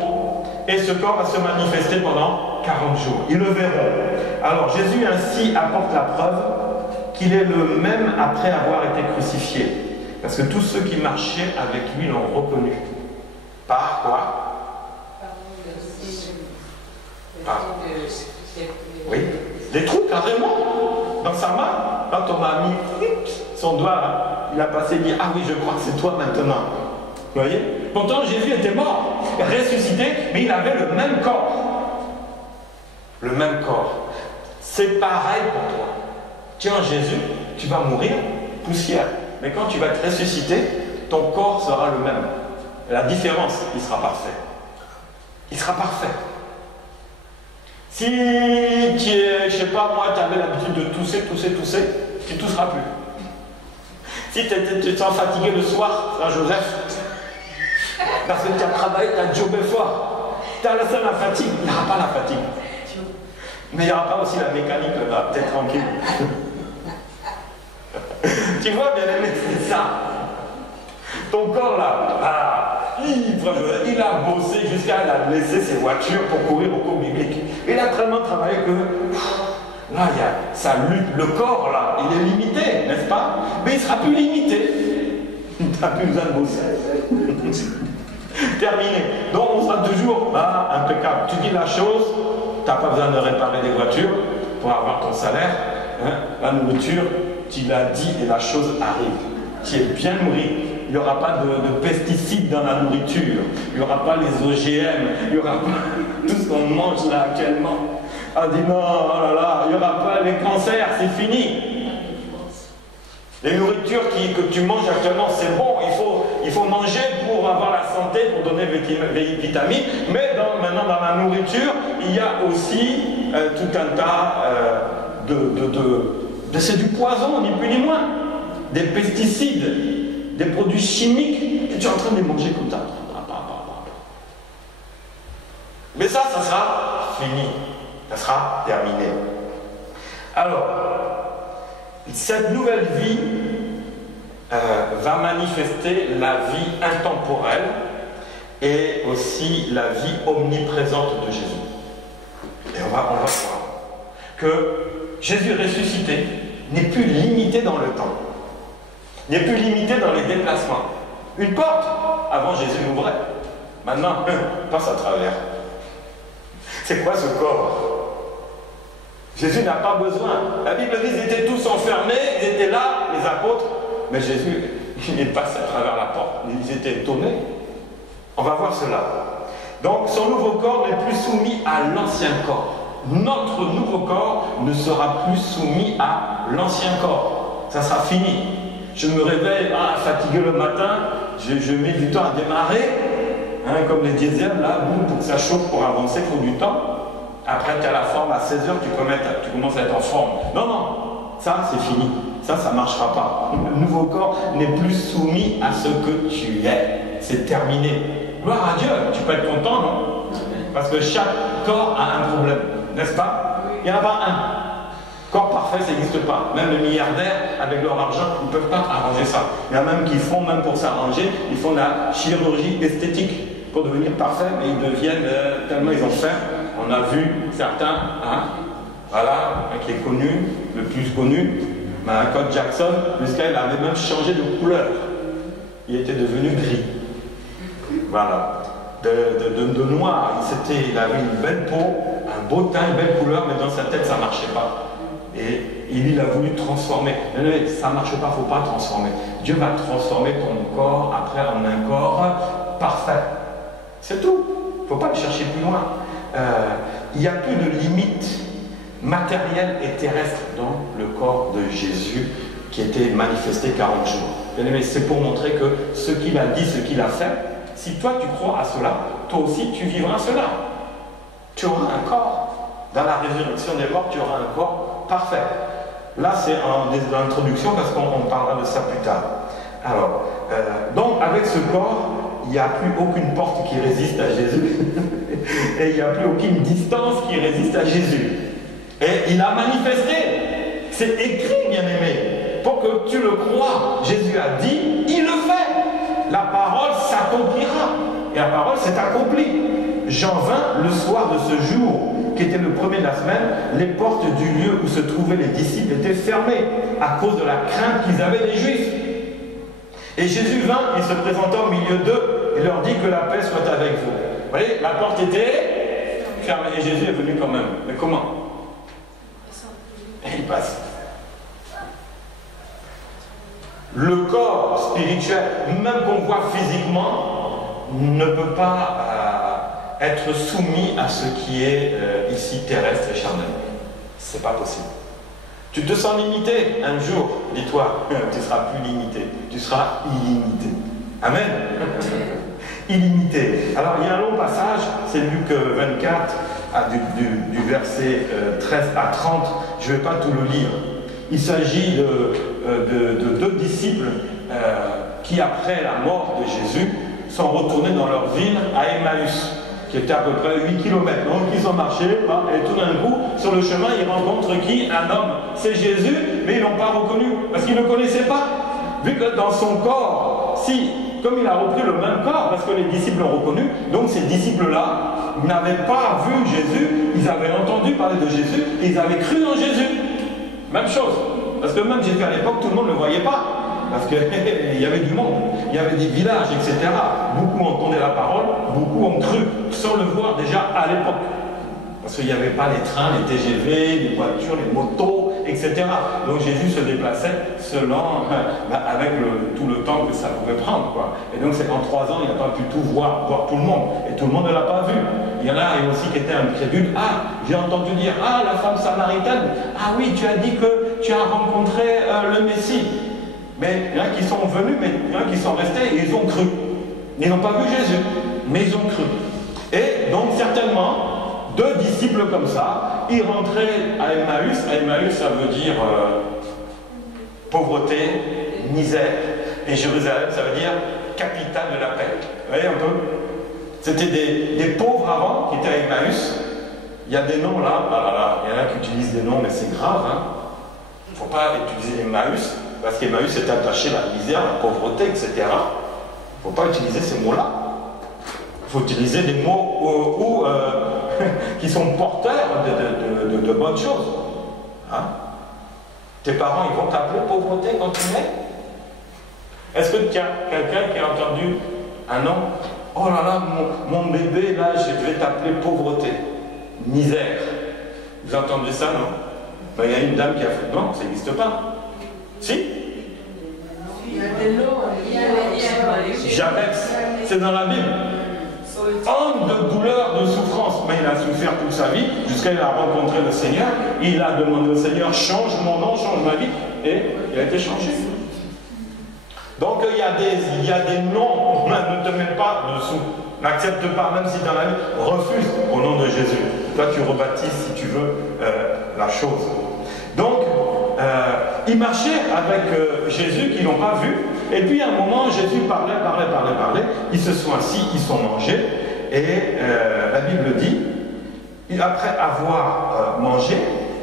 Et ce corps va se manifester pendant 40 jours. Ils le verront. Alors, Jésus ainsi apporte la preuve qu'il est le même après avoir été crucifié. Parce que tous ceux qui marchaient avec lui l'ont reconnu. Par quoi? Oui, des trous carrément dans sa main. Quand on m'a mis son doigt là, il a passé et dit ah oui, je crois que c'est toi maintenant. Vous voyez? Pourtant Jésus était mort, ressuscité, mais il avait le même corps. Le même corps. C'est pareil pour toi. Tu es en Jésus, tu vas mourir poussière. Mais quand tu vas être ressuscité, ton corps sera le même. La différence, il sera parfait. Il sera parfait. Si tu es, je sais pas moi, tu avais l'habitude de tousser, tu ne tousseras plus. Si tu te sens fatigué le soir, Saint-Joseph, parce que tu as travaillé, tu as jobé fort, tu as la fatigue, il n'y aura pas la fatigue. Mais il n'y aura pas aussi la mécanique là, peut-être tranquille. Tu vois, bien aimé, c'est ça. Ton corps là, il a bossé jusqu'à laisser ses voitures pour courir au cours biblique. Il a tellement travaillé que là, il y a sa lutte. Le corps là, il est limité, n'est-ce pas? Mais il ne sera plus limité. Tu n'as plus besoin de bosser. Terminé. Donc on sera toujours impeccable. Tu dis la chose, tu n'as pas besoin de réparer des voitures pour avoir ton salaire. Hein? La nourriture, tu l'as dit et la chose arrive. Tu es bien nourri. Il n'y aura pas de pesticides dans la nourriture. Il n'y aura pas les OGM. Il n'y aura pas tout ce qu'on mange là actuellement. On dit non, oh là là, il n'y aura pas les cancers, c'est fini. Les nourritures que tu manges actuellement, c'est bon. Il faut manger pour avoir la santé, pour donner des vitamines. Mais maintenant, dans la nourriture, il y a aussi tout un tas c'est du poison, ni plus ni moins. Des pesticides, des produits chimiques que tu es en train de manger comme ça. Mais ça sera fini. Ça sera terminé. Alors, cette nouvelle vie va manifester la vie intemporelle et aussi la vie omniprésente de Jésus. Et on va voir que Jésus ressuscité n'est plus limité dans le temps, n'est plus limité dans les déplacements. Une porte, avant Jésus l'ouvrait, maintenant, passe à travers. C'est quoi ce corps? Jésus n'a pas besoin. La Bible dit qu'ils étaient tous enfermés, ils étaient là, les apôtres, mais Jésus, il passe à travers la porte, ils étaient étonnés. On va voir cela. Donc, son nouveau corps n'est plus soumis à l'ancien corps. Notre nouveau corps ne sera plus soumis à l'ancien corps. Ça sera fini. Je me réveille fatigué le matin, je mets du temps à démarrer, comme les diesels, là, pour que ça chauffe pour avancer, il faut du temps. Après, tu as la forme à 16h, tu commences à être en forme. Non, ça c'est fini. Ça ne marchera pas. Le nouveau corps n'est plus soumis à ce que tu es. C'est terminé. Gloire à Dieu, tu peux être content, non? Parce que chaque corps a un problème, n'est-ce pas? Il n'y en a pas un. Corps parfait, ça n'existe pas. Même les milliardaires, avec leur argent, ils ne peuvent pas arranger ça. Il y en a même qui font, même pour s'arranger, ils font la chirurgie esthétique pour devenir parfait, mais ils deviennent tellement ils ont faim. On a vu certains, voilà, qui est connu, le plus connu, Michael Jackson, jusqu'à il avait même changé de couleur. Il était devenu gris. Voilà. De noir, il avait une belle peau, un beau teint, une belle couleur, mais dans sa tête, ça ne marchait pas. Et il a voulu transformer. Mais ça ne marche pas, il ne faut pas transformer. Dieu va transformer ton corps après en un corps parfait. C'est tout. Il ne faut pas le chercher plus loin. Il n'y a plus de limites matérielles et terrestres dans le corps de Jésus qui était manifesté 40 jours. Bien aimé, c'est pour montrer que ce qu'il a dit, ce qu'il a fait, si toi tu crois à cela, toi aussi tu vivras cela. Tu auras un corps. Dans la résurrection des morts, tu auras un corps parfait. Là, c'est en introduction parce qu'on parlera de ça plus tard. Alors, donc avec ce corps, il n'y a plus aucune porte qui résiste à Jésus. Et il n'y a plus aucune distance qui résiste à Jésus. Et il a manifesté. C'est écrit, bien aimé. Pour que tu le crois, Jésus a dit, il le fait. La parole s'accomplira. Et la parole s'est accomplie. Jean 20, le soir de ce jour, qui était le premier de la semaine, les portes du lieu où se trouvaient les disciples étaient fermées à cause de la crainte qu'ils avaient des Juifs. Et Jésus vint, il se présenta au milieu d'eux et leur dit que la paix soit avec vous. Vous voyez, la porte était fermée et Jésus est venu quand même. Mais comment? Et il passe. Le corps spirituel, même qu'on voit physiquement, ne peut pas être soumis à ce qui est ici terrestre et charnel. C'est pas possible. Tu te sens limité un jour, dis-toi, tu ne seras plus limité, tu seras illimité. Amen. Illimité. Alors il y a un long passage, c'est Luc 24, du verset 13 à 30, je ne vais pas tout le lire. Il s'agit de deux disciples qui, après la mort de Jésus, sont retournés dans leur ville à Emmaüs, qui était à peu près 8 km. Donc ils ont marché, et tout d'un coup, sur le chemin, ils rencontrent qui? Un homme. C'est Jésus, mais ils ne l'ont pas reconnu, parce qu'ils ne le connaissaient pas. Vu que dans son corps, comme il a repris le même corps, parce que les disciples l'ont reconnu, donc ces disciples-là n'avaient pas vu Jésus, ils avaient entendu parler de Jésus, et ils avaient cru en Jésus. Même chose. Parce que même Jésus à l'époque, tout le monde ne le voyait pas. Parce qu'il y avait du monde, il y avait des villages, etc. Beaucoup entendaient la parole, beaucoup ont cru, sans le voir déjà à l'époque. Parce qu'il n'y avait pas les trains, les TGV, les voitures, les motos, etc. Donc Jésus se déplaçait selon, avec tout le temps que ça pouvait prendre, quoi. Et donc c'est qu'en 3 ans, il n'a pas pu tout voir tout le monde. Et tout le monde ne l'a pas vu. Il y en a aussi qui étaient incrédules. Ah, j'ai entendu dire, ah, la femme samaritaine, ah oui, tu as dit que tu as rencontré le Messie. Mais il y en a qui sont venus, mais il y en a qui sont restés et ils ont cru. Ils n'ont pas vu Jésus, mais ils ont cru. Et donc certainement, 2 disciples comme ça, ils rentraient à Emmaüs. À Emmaüs, ça veut dire pauvreté, misère. Et Jérusalem, ça veut dire capitale de la paix. Vous voyez un peu? C'était des pauvres avant qui étaient à Emmaüs. Il y a des noms là, il y en a qui utilisent des noms, mais c'est grave. Il ne faut pas utiliser Emmaüs. Parce qu'Emmaüs est attaché à la misère, à la pauvreté, etc. Il ne faut pas utiliser ces mots-là. Il faut utiliser des mots qui sont porteurs de bonnes choses. Hein? Tes parents, ils vont t'appeler pauvreté quand tu nais? Est-ce que tu as quelqu'un qui a entendu un nom? Oh là là, mon bébé, là, je vais t'appeler pauvreté. Misère. Vous avez entendu ça, non? Ben, il y a une dame qui a fait. Non, ça n'existe pas. Si? Jabez, c'est dans la Bible. Homme de douleur, de souffrance. Mais il a souffert toute sa vie, jusqu'à il a rencontré le Seigneur. Il a demandé au Seigneur, change mon nom, change ma vie. Et il a été changé. Donc il y a des noms, ne te mets pas dessous. N'accepte pas, même si dans la vie, refuse au nom de Jésus. Toi tu rebaptises si tu veux la chose. Donc, ils marchaient avec Jésus, qu'ils n'ont pas vu. Et puis à un moment, Jésus parlait. Ils se sont assis, ils sont mangés. Et la Bible dit, après avoir mangé,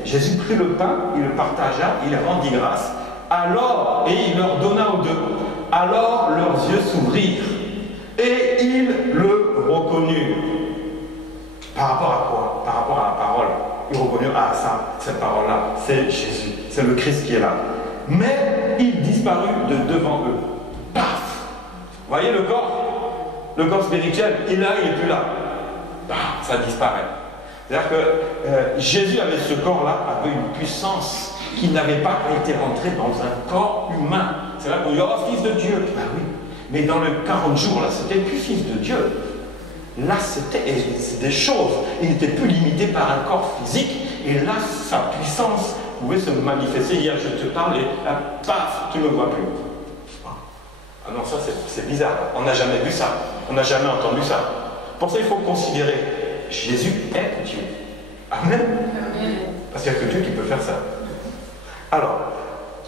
Jésus prit le pain, il le partagea, il rendit grâce. Alors, et il leur donna aux 2. Alors leurs yeux s'ouvrirent. Et ils le reconnurent. Par rapport à quoi? Par rapport à la parole. Ils reconnurent, ah ça, cette parole-là, c'est Jésus, c'est le Christ qui est là. Mais il disparut de devant eux. Paf! Vous voyez le corps spirituel, il est là, il n'est plus là. Paf, ça disparaît. C'est-à-dire que Jésus avec ce corps-là avait une puissance qui n'avait pas été rentrée dans un corps humain. C'est là qu'on dit, oh, fils de Dieu. Ben oui, mais dans le 40 jours, là, c'était plus fils de Dieu. Là, c'était des choses. Il n'était plus limité par un corps physique. Et là, sa puissance pouvait se manifester. Hier, je te parle et là, paf, tu ne me vois plus. Ah non, ça, c'est bizarre. On n'a jamais vu ça. On n'a jamais entendu ça. Pour ça, il faut considérer Jésus est Dieu. Amen. Parce qu'il n'y a que Dieu qui peut faire ça. Alors,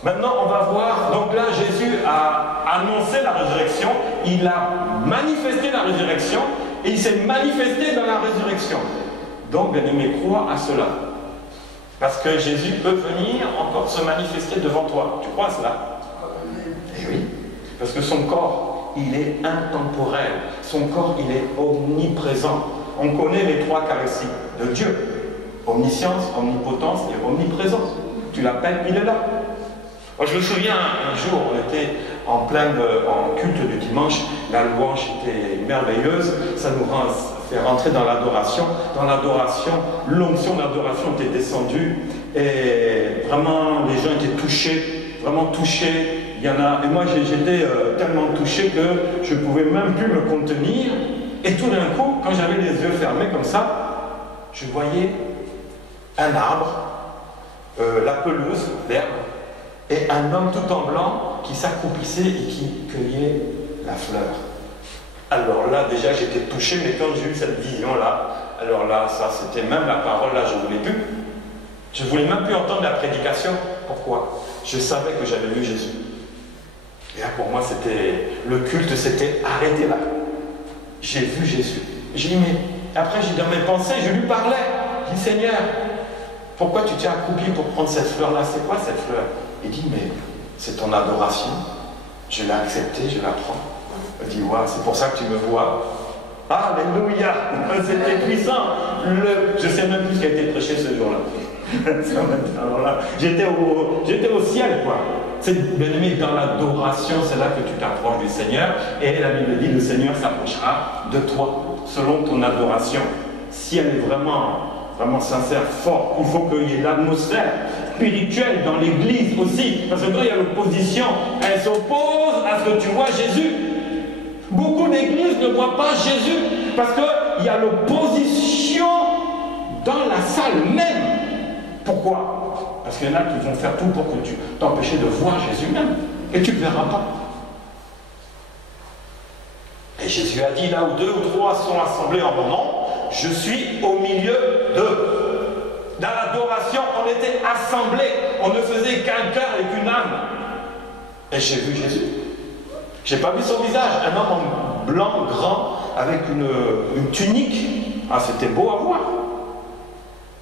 maintenant, on va voir. Donc là, Jésus a annoncé la résurrection. Il a manifesté la résurrection. Et il s'est manifesté dans la résurrection. Donc, bien aimé, crois à cela. Parce que Jésus peut venir encore se manifester devant toi. Tu crois à cela? Eh oui. Parce que son corps, il est intemporel. Son corps, il est omniprésent. On connaît les 3 caractéristiques de Dieu. Omniscience, omnipotence et omniprésence. Tu l'appelles, il est là. Moi, je me souviens, un jour, on était en culte du dimanche, la louange était merveilleuse, ça nous fait rentrer dans l'adoration. Dans l'adoration, l'onction d'adoration était descendue, et vraiment, les gens étaient touchés, vraiment touchés. Il y en a, et moi, j'étais tellement touché que je ne pouvais même plus me contenir. Et tout d'un coup, quand j'avais les yeux fermés comme ça, je voyais un arbre, la pelouse, l'herbe, et un homme tout en blanc qui s'accroupissait et qui cueillait la fleur. Alors là, déjà, j'étais touché, mais quand j'ai eu cette vision-là, alors là, ça, c'était même la parole, là, je ne voulais plus. Je ne voulais même plus entendre la prédication. Pourquoi? Je savais que j'avais vu Jésus. Et là, pour moi, le culte s'était arrêté là. J'ai vu Jésus. J'ai dit, mais après, dans mes pensées, je lui parlais. Je dis, Seigneur, pourquoi tu t'es accroupi pour prendre cette fleur-là? C'est quoi cette fleur? Il dit, mais c'est ton adoration. Je l'ai acceptée, je la prends. Il dit, ouais, c'est pour ça que tu me vois. Alléluia! C'était puissant. Je ne sais même plus ce qui a été prêché ce jour-là. Alors là, j'étais au ciel, quoi. Bien aimé, dans l'adoration, c'est là que tu t'approches du Seigneur. Et la Bible dit, le Seigneur s'approchera de toi, selon ton adoration. Si elle est vraiment sincère, forte, il faut qu'il y ait l'atmosphère spirituelle dans l'église aussi. Parce que quand il y a l'opposition, elle s'oppose à ce que tu vois Jésus. Beaucoup d'églises ne voient pas Jésus parce qu'il y a l'opposition dans la salle même. Pourquoi? Parce qu'il y en a qui vont faire tout pour que tu t'empêches de voir Jésus même. Et tu ne le verras pas. Et Jésus a dit, là où 2 ou 3 sont assemblés en mon nom, je suis au milieu d'eux. Dans l'adoration, on était assemblés. On ne faisait qu'un cœur et qu'une âme. Et j'ai vu Jésus. Je n'ai pas vu son visage. Un homme en blanc, grand, avec une tunique. Ah, c'était beau à voir.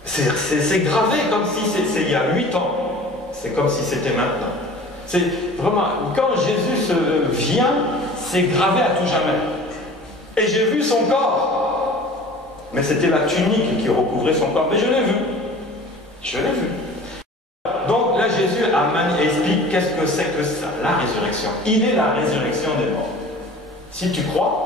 C'est gravé comme si c'était il y a 8 ans. C'est comme si c'était maintenant. C'est vraiment, quand Jésus vient, c'est gravé à tout jamais. Et j'ai vu son corps. Mais c'était la tunique qui recouvrait son corps. Mais je l'ai vu. Je l'ai vu. Donc là, Jésus explique qu'est-ce que c'est que ça, la résurrection. Il est la résurrection des morts. Si tu crois,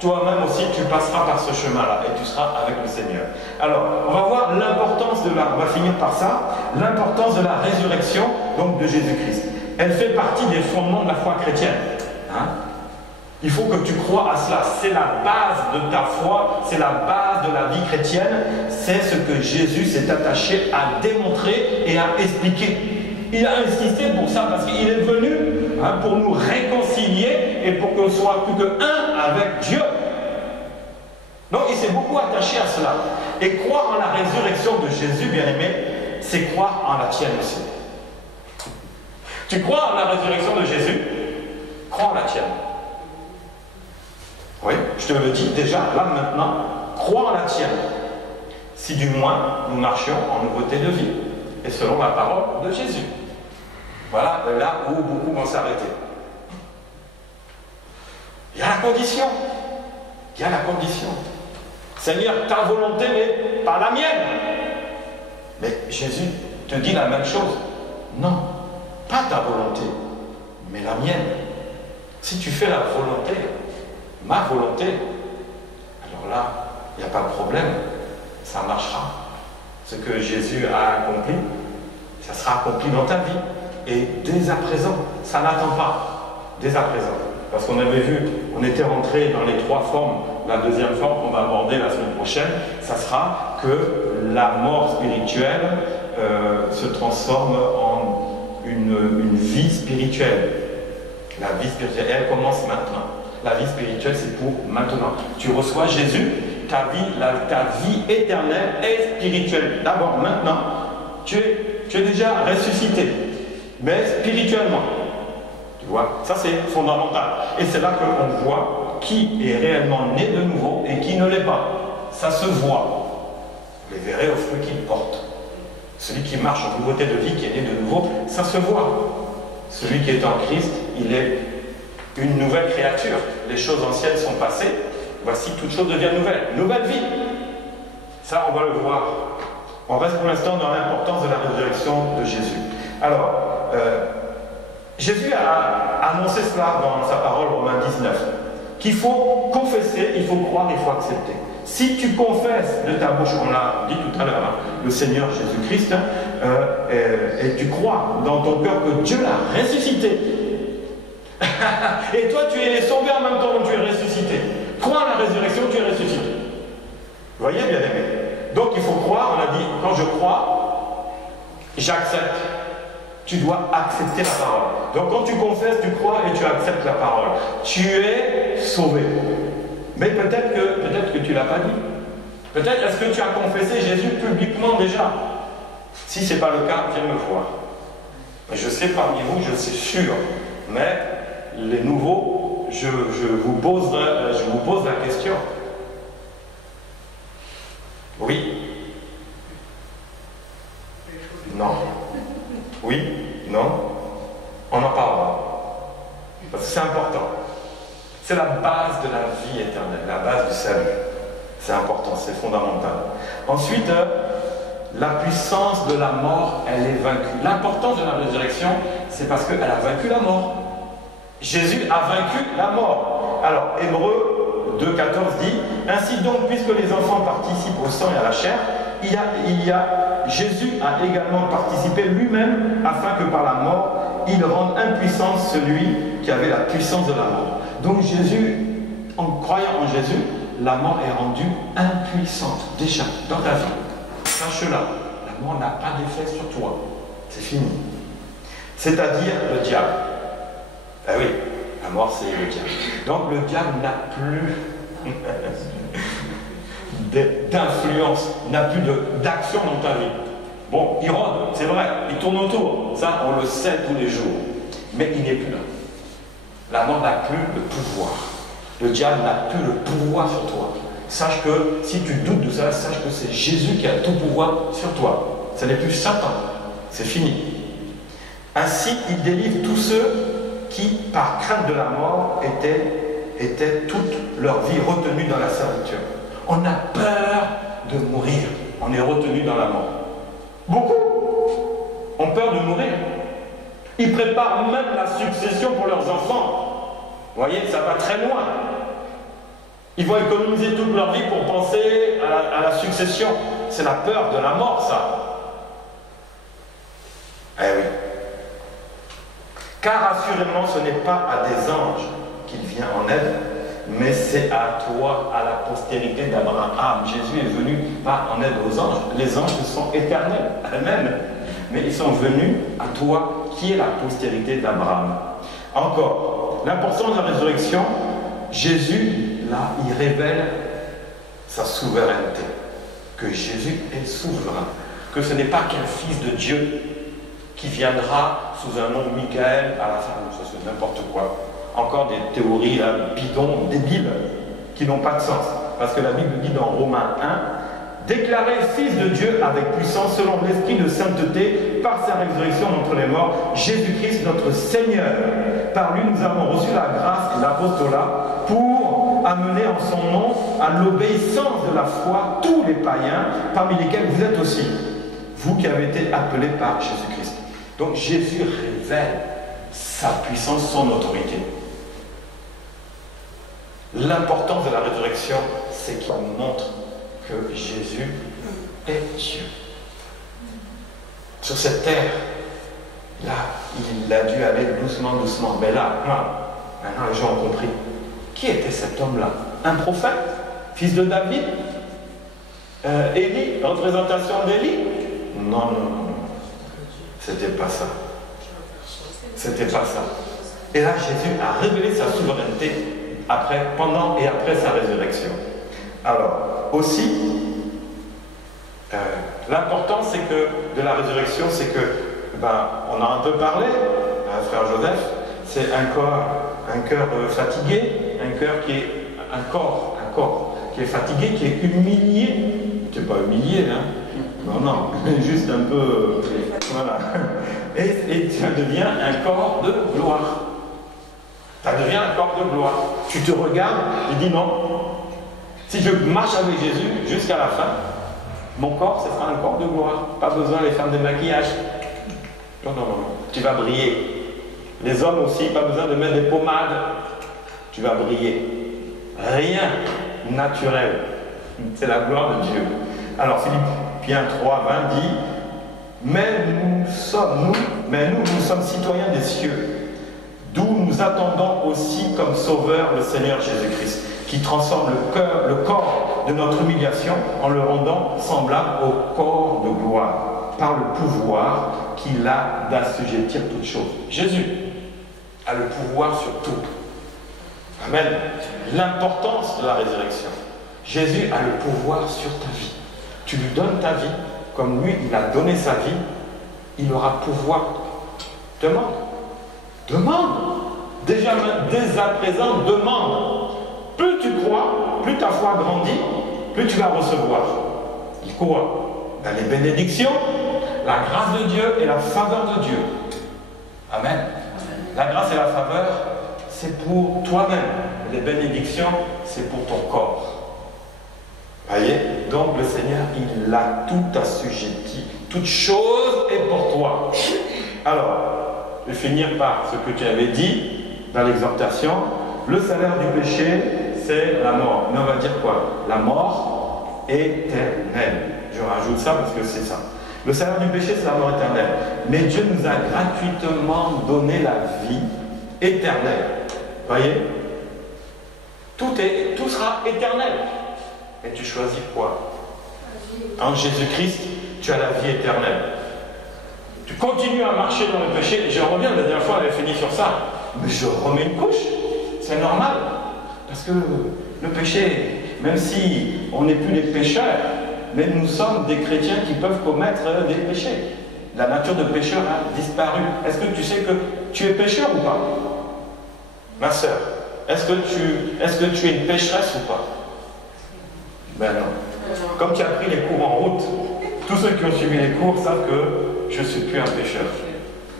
toi-même aussi, tu passeras par ce chemin-là et tu seras avec le Seigneur. Alors, on va voir l'importance on va finir par ça, l'importance de la résurrection, donc de Jésus-Christ. Elle fait partie des fondements de la foi chrétienne. Hein? Il faut que tu crois à cela. C'est la base de ta foi, c'est la base de la vie chrétienne. C'est ce que Jésus s'est attaché à démontrer et à expliquer. Il a insisté pour ça parce qu'il est venu pour nous réconcilier et pour qu'on soit plus qu'un avec Dieu. Donc il s'est beaucoup attaché à cela. Et croire en la résurrection de Jésus, bien aimé, c'est croire en la tienne aussi. Tu crois en la résurrection de Jésus? Crois en la tienne. Oui, je te le dis déjà, là maintenant, crois en la tienne. Si du moins nous marchions en nouveauté de vie et selon la parole de Jésus. Voilà là où beaucoup vont s'arrêter. Il y a la condition. Il y a la condition. Seigneur, ta volonté, mais pas la mienne. Mais Jésus te dit la même chose. Non, pas ta volonté, mais la mienne. Si tu fais la volonté, ma volonté, alors là, il n'y a pas de problème, ça marchera. Ce que Jésus a accompli, ça sera accompli dans ta vie. Et dès à présent, ça n'attend pas. Dès à présent. Parce qu'on avait vu, on était rentré dans les 3 formes. La deuxième forme qu'on va aborder la semaine prochaine, ça sera que la mort spirituelle se transforme en une vie spirituelle. La vie spirituelle, elle commence maintenant. La vie spirituelle, c'est pour maintenant. Tu reçois Jésus, ta vie éternelle est spirituelle. D'abord, maintenant, tu es déjà ressuscité, mais spirituellement. Tu vois, ça c'est fondamental. Et c'est là qu'on voit qui est réellement né de nouveau et qui ne l'est pas. Ça se voit. Vous les verrez aux fruits qu'il porte. Celui qui marche en nouveauté de vie, qui est né de nouveau, ça se voit. Celui qui est en Christ, il est une nouvelle créature. Les choses anciennes sont passées. Voici, toute chose devient nouvelle. Nouvelle vie. Ça, on va le voir. On reste pour l'instant dans l'importance de la résurrection de Jésus. Alors, Jésus a annoncé cela dans sa parole, Romains 19, qu'il faut confesser, il faut croire, il faut accepter. Si tu confesses de ta bouche, on l'a dit tout à l'heure, hein, le Seigneur Jésus-Christ, et tu crois dans ton cœur que Dieu l'a ressuscité, et toi tu es sauvé en même temps que tu es ressuscité. Crois à la résurrection, tu es ressuscité. Vous voyez, bien aimé. Donc il faut croire, on a dit, quand je crois, j'accepte. Tu dois accepter la parole. Donc quand tu confesses, tu crois et tu acceptes la parole. Tu es sauvé. Mais peut-être que tu ne l'as pas dit. Peut-être est-ce que tu as confessé Jésus publiquement déjà. Si ce n'est pas le cas, viens me voir. Je sais parmi vous, je suis sûr. Mais les nouveaux, je vous pose la question. Oui? Non? Oui? Non? On en parlera. Parce que c'est important. C'est la base de la vie éternelle, la base du salut. C'est important, c'est fondamental. Ensuite, la puissance de la mort, elle est vaincue. L'importance de la résurrection, c'est parce qu'elle a vaincu la mort. Jésus a vaincu la mort. Alors, Hébreux 2,14 dit, « Ainsi donc, puisque les enfants participent au sang et à la chair, Jésus a également participé lui-même afin que par la mort, il rende impuissant celui qui avait la puissance de la mort. » Donc Jésus, en croyant en Jésus, la mort est rendue impuissante déjà dans ta vie. Sache-la, la mort n'a pas d'effet sur toi. C'est fini. C'est-à-dire le diable. Ah oui, la mort c'est le diable. Donc le diable n'a plus d'influence, n'a plus d'action dans ta vie. Bon, il rôde, c'est vrai, il tourne autour. Ça, on le sait tous les jours. Mais il n'est plus là. La mort n'a plus le pouvoir. Le diable n'a plus le pouvoir sur toi. Sache que, si tu doutes de ça, sache que c'est Jésus qui a tout pouvoir sur toi. Ce n'est plus Satan. C'est fini. Ainsi, il délivre tous ceux qui, par crainte de la mort, étaient toute leur vie retenus dans la servitude. On a peur de mourir. On est retenu dans la mort. Beaucoup ont peur de mourir. Ils préparent même la succession pour leurs enfants. Vous voyez, ça va très loin. Ils vont économiser toute leur vie pour penser à la succession. C'est la peur de la mort, ça. Eh oui. Car assurément, ce n'est pas à des anges qu'il vient en aide, mais c'est à toi, à la postérité d'Abraham. Jésus est venu pas en aide aux anges. Les anges sont éternels, eux-mêmes. Mais ils sont venus à toi, qui est la postérité d'Abraham. Encore, l'importance de la résurrection, Jésus, là, il révèle sa souveraineté. Que Jésus est souverain. Que ce n'est pas qu'un fils de Dieu qui viendra sous un nom Michael à la fin. Ça, c'est n'importe quoi. Encore des théories là, bidons, débiles, qui n'ont pas de sens. Parce que la Bible dit dans Romains 1, déclaré fils de Dieu avec puissance selon l'esprit de sainteté par sa résurrection d'entre les morts, Jésus-Christ notre Seigneur. Par lui nous avons reçu la grâce et l'apostolat pour amener en son nom à l'obéissance de la foi tous les païens, parmi lesquels vous êtes aussi, vous qui avez été appelés par Jésus-Christ. Donc Jésus révèle sa puissance, son autorité. L'importance de la résurrection, c'est qu'il montre que Jésus est Dieu. Sur cette terre, là, il a dû aller doucement, doucement. Mais là, maintenant les gens ont compris. Qui était cet homme-là? Un prophète? Fils de David? Élie? Représentation d'Élie? Non, non, non. C'était pas ça. C'était pas ça. Et là, Jésus a révélé sa souveraineté pendant et après sa résurrection. Alors, aussi, l'important de la résurrection, c'est que, on a un peu parlé, frère Joseph, c'est un cœur fatigué, un corps qui est fatigué, qui est humilié. Tu n'es pas humilié, hein? Non, juste un peu, voilà. Et ça devient un corps de gloire. Ça devient un corps de gloire. Tu te regardes et dis non. Si je marche avec Jésus jusqu'à la fin, mon corps, ce sera un corps de gloire. Pas besoin de faire des maquillages. Non. Tu vas briller. Les hommes aussi, pas besoin de mettre des pommades. Tu vas briller. Rien naturel. C'est la gloire de Dieu. Alors Philippiens 3, 20 dit, mais nous sommes citoyens des cieux, d'où nous attendons aussi comme sauveur le Seigneur Jésus-Christ, qui transforme le corps de notre humiliation en le rendant semblable au corps de gloire, par le pouvoir qu'il a d'assujettir toutes choses. Jésus a le pouvoir sur tout. Amen. L'importance de la résurrection. Jésus a le pouvoir sur ta vie. Tu lui donnes ta vie, comme lui, il a donné sa vie, il aura pouvoir. Demande. Demande. Déjà, dès à présent, demande. Plus tu crois, plus ta foi grandit, plus tu vas recevoir. Il croit dans les bénédictions, la grâce de Dieu et la faveur de Dieu. Amen. La grâce et la faveur, c'est pour toi-même. Les bénédictions, c'est pour ton corps. Voyez? Donc le Seigneur, il a tout assujetti. Toute chose est pour toi. Alors, je vais finir par ce que tu avais dit dans l'exhortation. Le salaire du péché, c'est la mort. Mais on va dire quoi? La mort éternelle. Je rajoute ça parce que c'est ça. Le salaire du péché, c'est la mort éternelle. Mais Dieu nous a gratuitement donné la vie éternelle. Voyez? Tout sera éternel. Et tu choisis quoi? En Jésus-Christ, tu as la vie éternelle. Tu continues à marcher dans le péché. Je reviens, la dernière fois, elle avait fini sur ça. Mais je remets une couche. C'est normal. Parce que le péché, même si on n'est plus des pécheurs, mais nous sommes des chrétiens qui peuvent commettre des péchés. La nature de pécheur a disparu. Est-ce que tu sais que tu es pécheur ou pas? Ma sœur, est-ce que tu es une pécheresse ou pas? Ben non. Comme tu as pris les cours en route, tous ceux qui ont suivi les cours savent que je ne suis plus un pécheur.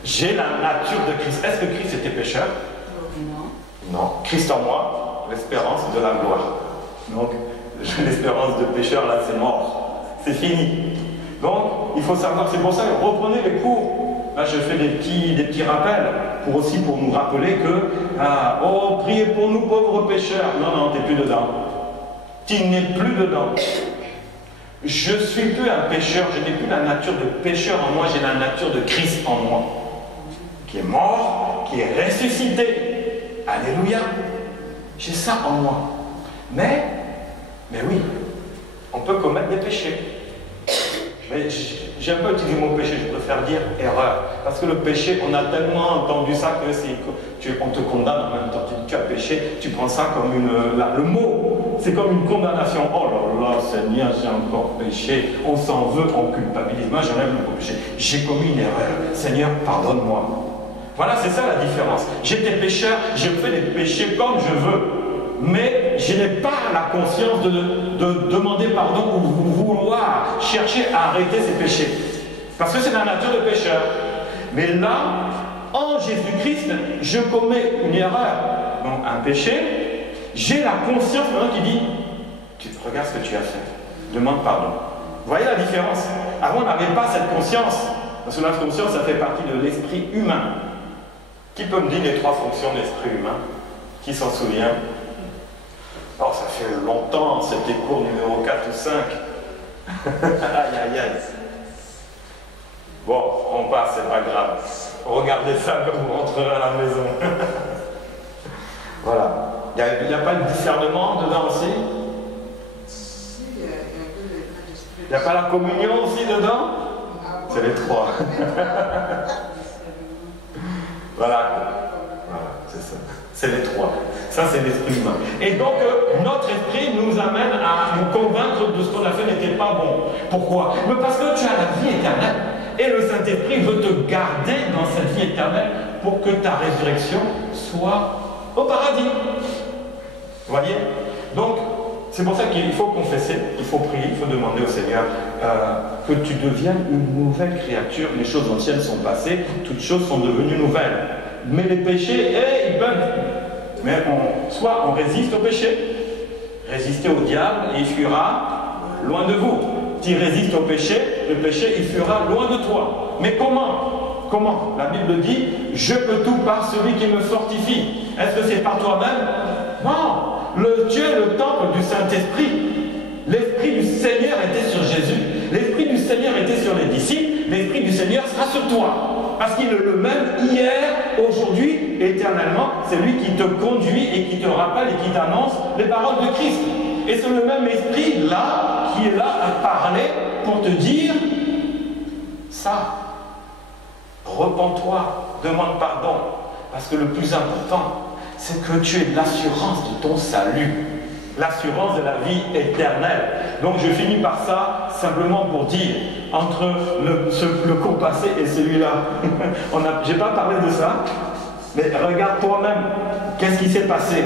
J'ai la nature de Christ. Est-ce que Christ était pécheur? Non. Non. Christ en moi, l'espérance de la gloire. Donc, l'espérance de pécheur, là, c'est mort. C'est fini. Donc, il faut savoir, c'est pour ça, reprenez les cours. Là, je fais des petits rappels pour nous rappeler que, oh, priez pour nous pauvres pécheurs. Non, non, tu n'es plus dedans. Tu n'es plus dedans. Je ne suis plus un pécheur, je n'ai plus la nature de pécheur en moi, j'ai la nature de Christ en moi, qui est mort, qui est ressuscité. Alléluia. J'ai ça en moi. Mais oui, on peut commettre des péchés. Mais j'aime pas utiliser le mot péché, je préfère dire erreur. Parce que le péché, on a tellement entendu ça que on te condamne en même temps. Tu as péché, tu prends ça comme le mot, c'est comme une condamnation. Oh là là, Seigneur, j'ai encore péché. On s'en veut, on culpabilise. Moi, j'enlève le péché. J'ai commis une erreur. Seigneur, pardonne-moi. Voilà, c'est ça la différence. J'étais pécheur, je fais des péchés comme je veux. Mais je n'ai pas la conscience de demander pardon ou vouloir chercher à arrêter ces péchés. Parce que c'est la nature de pécheur. Mais là, en Jésus-Christ, je commets une erreur, donc un péché. J'ai la conscience maintenant qui dit, tu regardes ce que tu as fait, demande pardon. Vous voyez la différence? Avant, on n'avait pas cette conscience. Parce que la conscience, ça fait partie de l'esprit humain. Qui peut me dire les 3 fonctions de l'esprit humain? Qui s'en souvient? Alors, ça fait longtemps, c'était cours numéro 4 ou 5. Aïe, aïe, aïe. Bon, on passe, c'est pas grave. Regardez ça quand vous rentrerez à la maison. Voilà. Il n'y a pas le discernement dedans aussi? Il n'y a pas la communion aussi dedans? C'est les 3. Voilà, c'est ça. C'est les 3. Ça, c'est l'esprit humain. Et donc, notre esprit nous amène à nous convaincre de ce qu'on a fait n'était pas bon. Pourquoi? Mais parce que tu as la vie éternelle. Et le Saint-Esprit veut te garder dans cette vie éternelle pour que ta résurrection soit au paradis. Vous voyez? Donc, c'est pour ça qu'il faut confesser, il faut prier, il faut demander au Seigneur que tu deviennes une nouvelle créature. Les choses anciennes sont passées, toutes choses sont devenues nouvelles. Mais les péchés, ils peuvent. Mais soit on résiste au péché, résistez au diable et il fuira loin de vous. Tu résistes au péché, le péché il fuira loin de toi. Mais comment? Comment? La Bible dit, je peux tout par celui qui me fortifie. Est-ce que c'est par toi-même? Non. Tu es le temple du Saint-Esprit. L'Esprit du Seigneur était sur Jésus. L'Esprit du Seigneur était sur les disciples. L'Esprit du Seigneur sera sur toi. Parce qu'il est le même hier, aujourd'hui, éternellement. C'est lui qui te conduit et qui te rappelle et qui t'annonce les paroles de Christ. Et c'est le même Esprit là, qui est là à parler pour te dire ça. Repens-toi, demande pardon. Parce que le plus important, c'est que tu aies l'assurance de ton salut. L'assurance de la vie éternelle. Donc je finis par ça, simplement pour dire, entre le cours passé et celui-là, je n'ai pas parlé de ça, mais regarde toi-même, qu'est-ce qui s'est passé?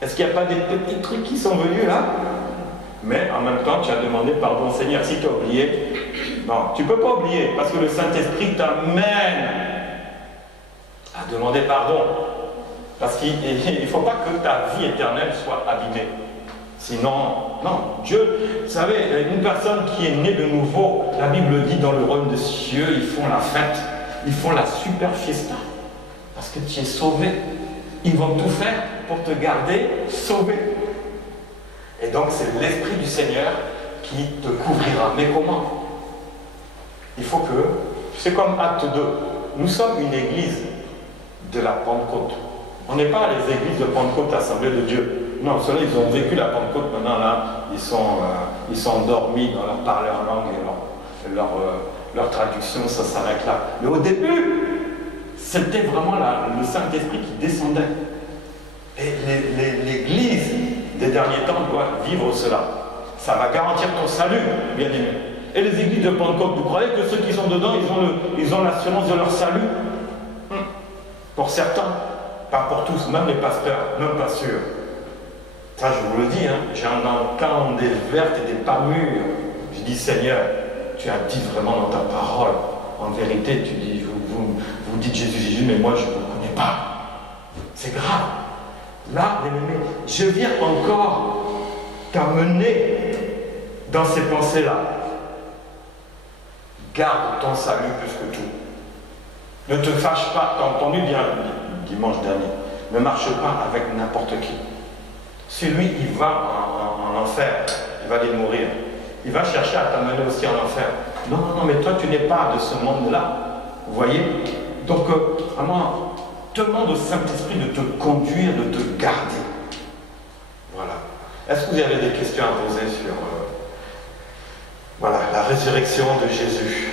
Est-ce qu'il n'y a pas des petits trucs qui sont venus là? Mais en même temps, tu as demandé pardon, Seigneur, si tu as oublié. Non, tu ne peux pas oublier, parce que le Saint-Esprit t'amène à demander pardon. Parce qu'il ne faut pas que ta vie éternelle soit abîmée. Sinon, non. Dieu, vous savez, une personne qui est née de nouveau, la Bible dit dans le royaume des cieux, ils font la fête, ils font la super fiesta. Parce que tu es sauvé. Ils vont tout faire pour te garder sauvé. Et donc, c'est l'Esprit du Seigneur qui te couvrira. Mais comment? Il faut que, c'est comme Acte 2. Nous sommes une église de la Pentecôte. On n'est pas les églises de Pentecôte, Assemblée de Dieu. Non, ceux-là, ils ont vécu la Pentecôte, maintenant là, ils sont endormis dans leur parler en langue et leur traduction, ça s'arrête là. Mais au début, c'était vraiment le Saint-Esprit qui descendait. Et l'Église des derniers temps doit vivre cela. Ça va garantir ton salut, bien aimé. Et les églises de Pentecôte, vous croyez que ceux qui sont dedans, ils ont l'assurance de leur salut? Pour certains. Pas pour tous, même les pasteurs, même pas sûr. Ça, je vous le dis, hein, j'en entends des vertes et des pas mûres. Je dis, Seigneur, tu as dit vraiment dans ta parole. En vérité, tu dis, vous dites Jésus, mais moi, je ne vous connais pas. C'est grave. Là, bien-aimé, je viens encore t'amener dans ces pensées-là. Garde ton salut plus que tout. Ne te fâche pas, t'as entendu bien dimanche dernier, ne marche pas avec n'importe qui. Celui, il va en enfer, il va aller mourir. Il va chercher à t'amener aussi en enfer. Non, mais toi, tu n'es pas de ce monde-là. Vous voyez? Donc, vraiment, demande au Saint-Esprit de te conduire, de te garder. Voilà. Est-ce que vous avez des questions à poser sur la résurrection de Jésus?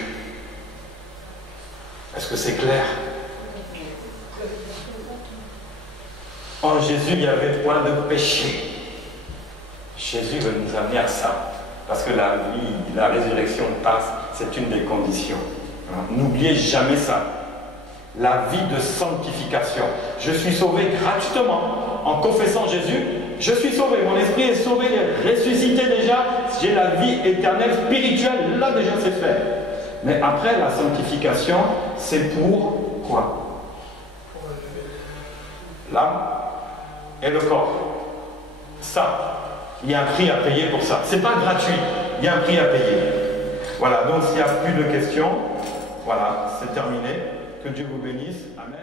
Est-ce que c'est clair? En Jésus, il n'y avait point de péché. Jésus veut nous amener à ça. Parce que la vie, la résurrection passe, c'est une des conditions. N'oubliez jamais ça. La vie de sanctification. Je suis sauvé gratuitement. En confessant Jésus, je suis sauvé. Mon esprit est sauvé, il est ressuscité déjà. J'ai la vie éternelle, spirituelle. Là déjà c'est fait. Mais après, la sanctification, c'est pour quoi? L'âme et le corps. Ça, il y a un prix à payer pour ça. C'est pas gratuit, il y a un prix à payer. Voilà, donc s'il n'y a plus de questions, voilà, c'est terminé. Que Dieu vous bénisse. Amen.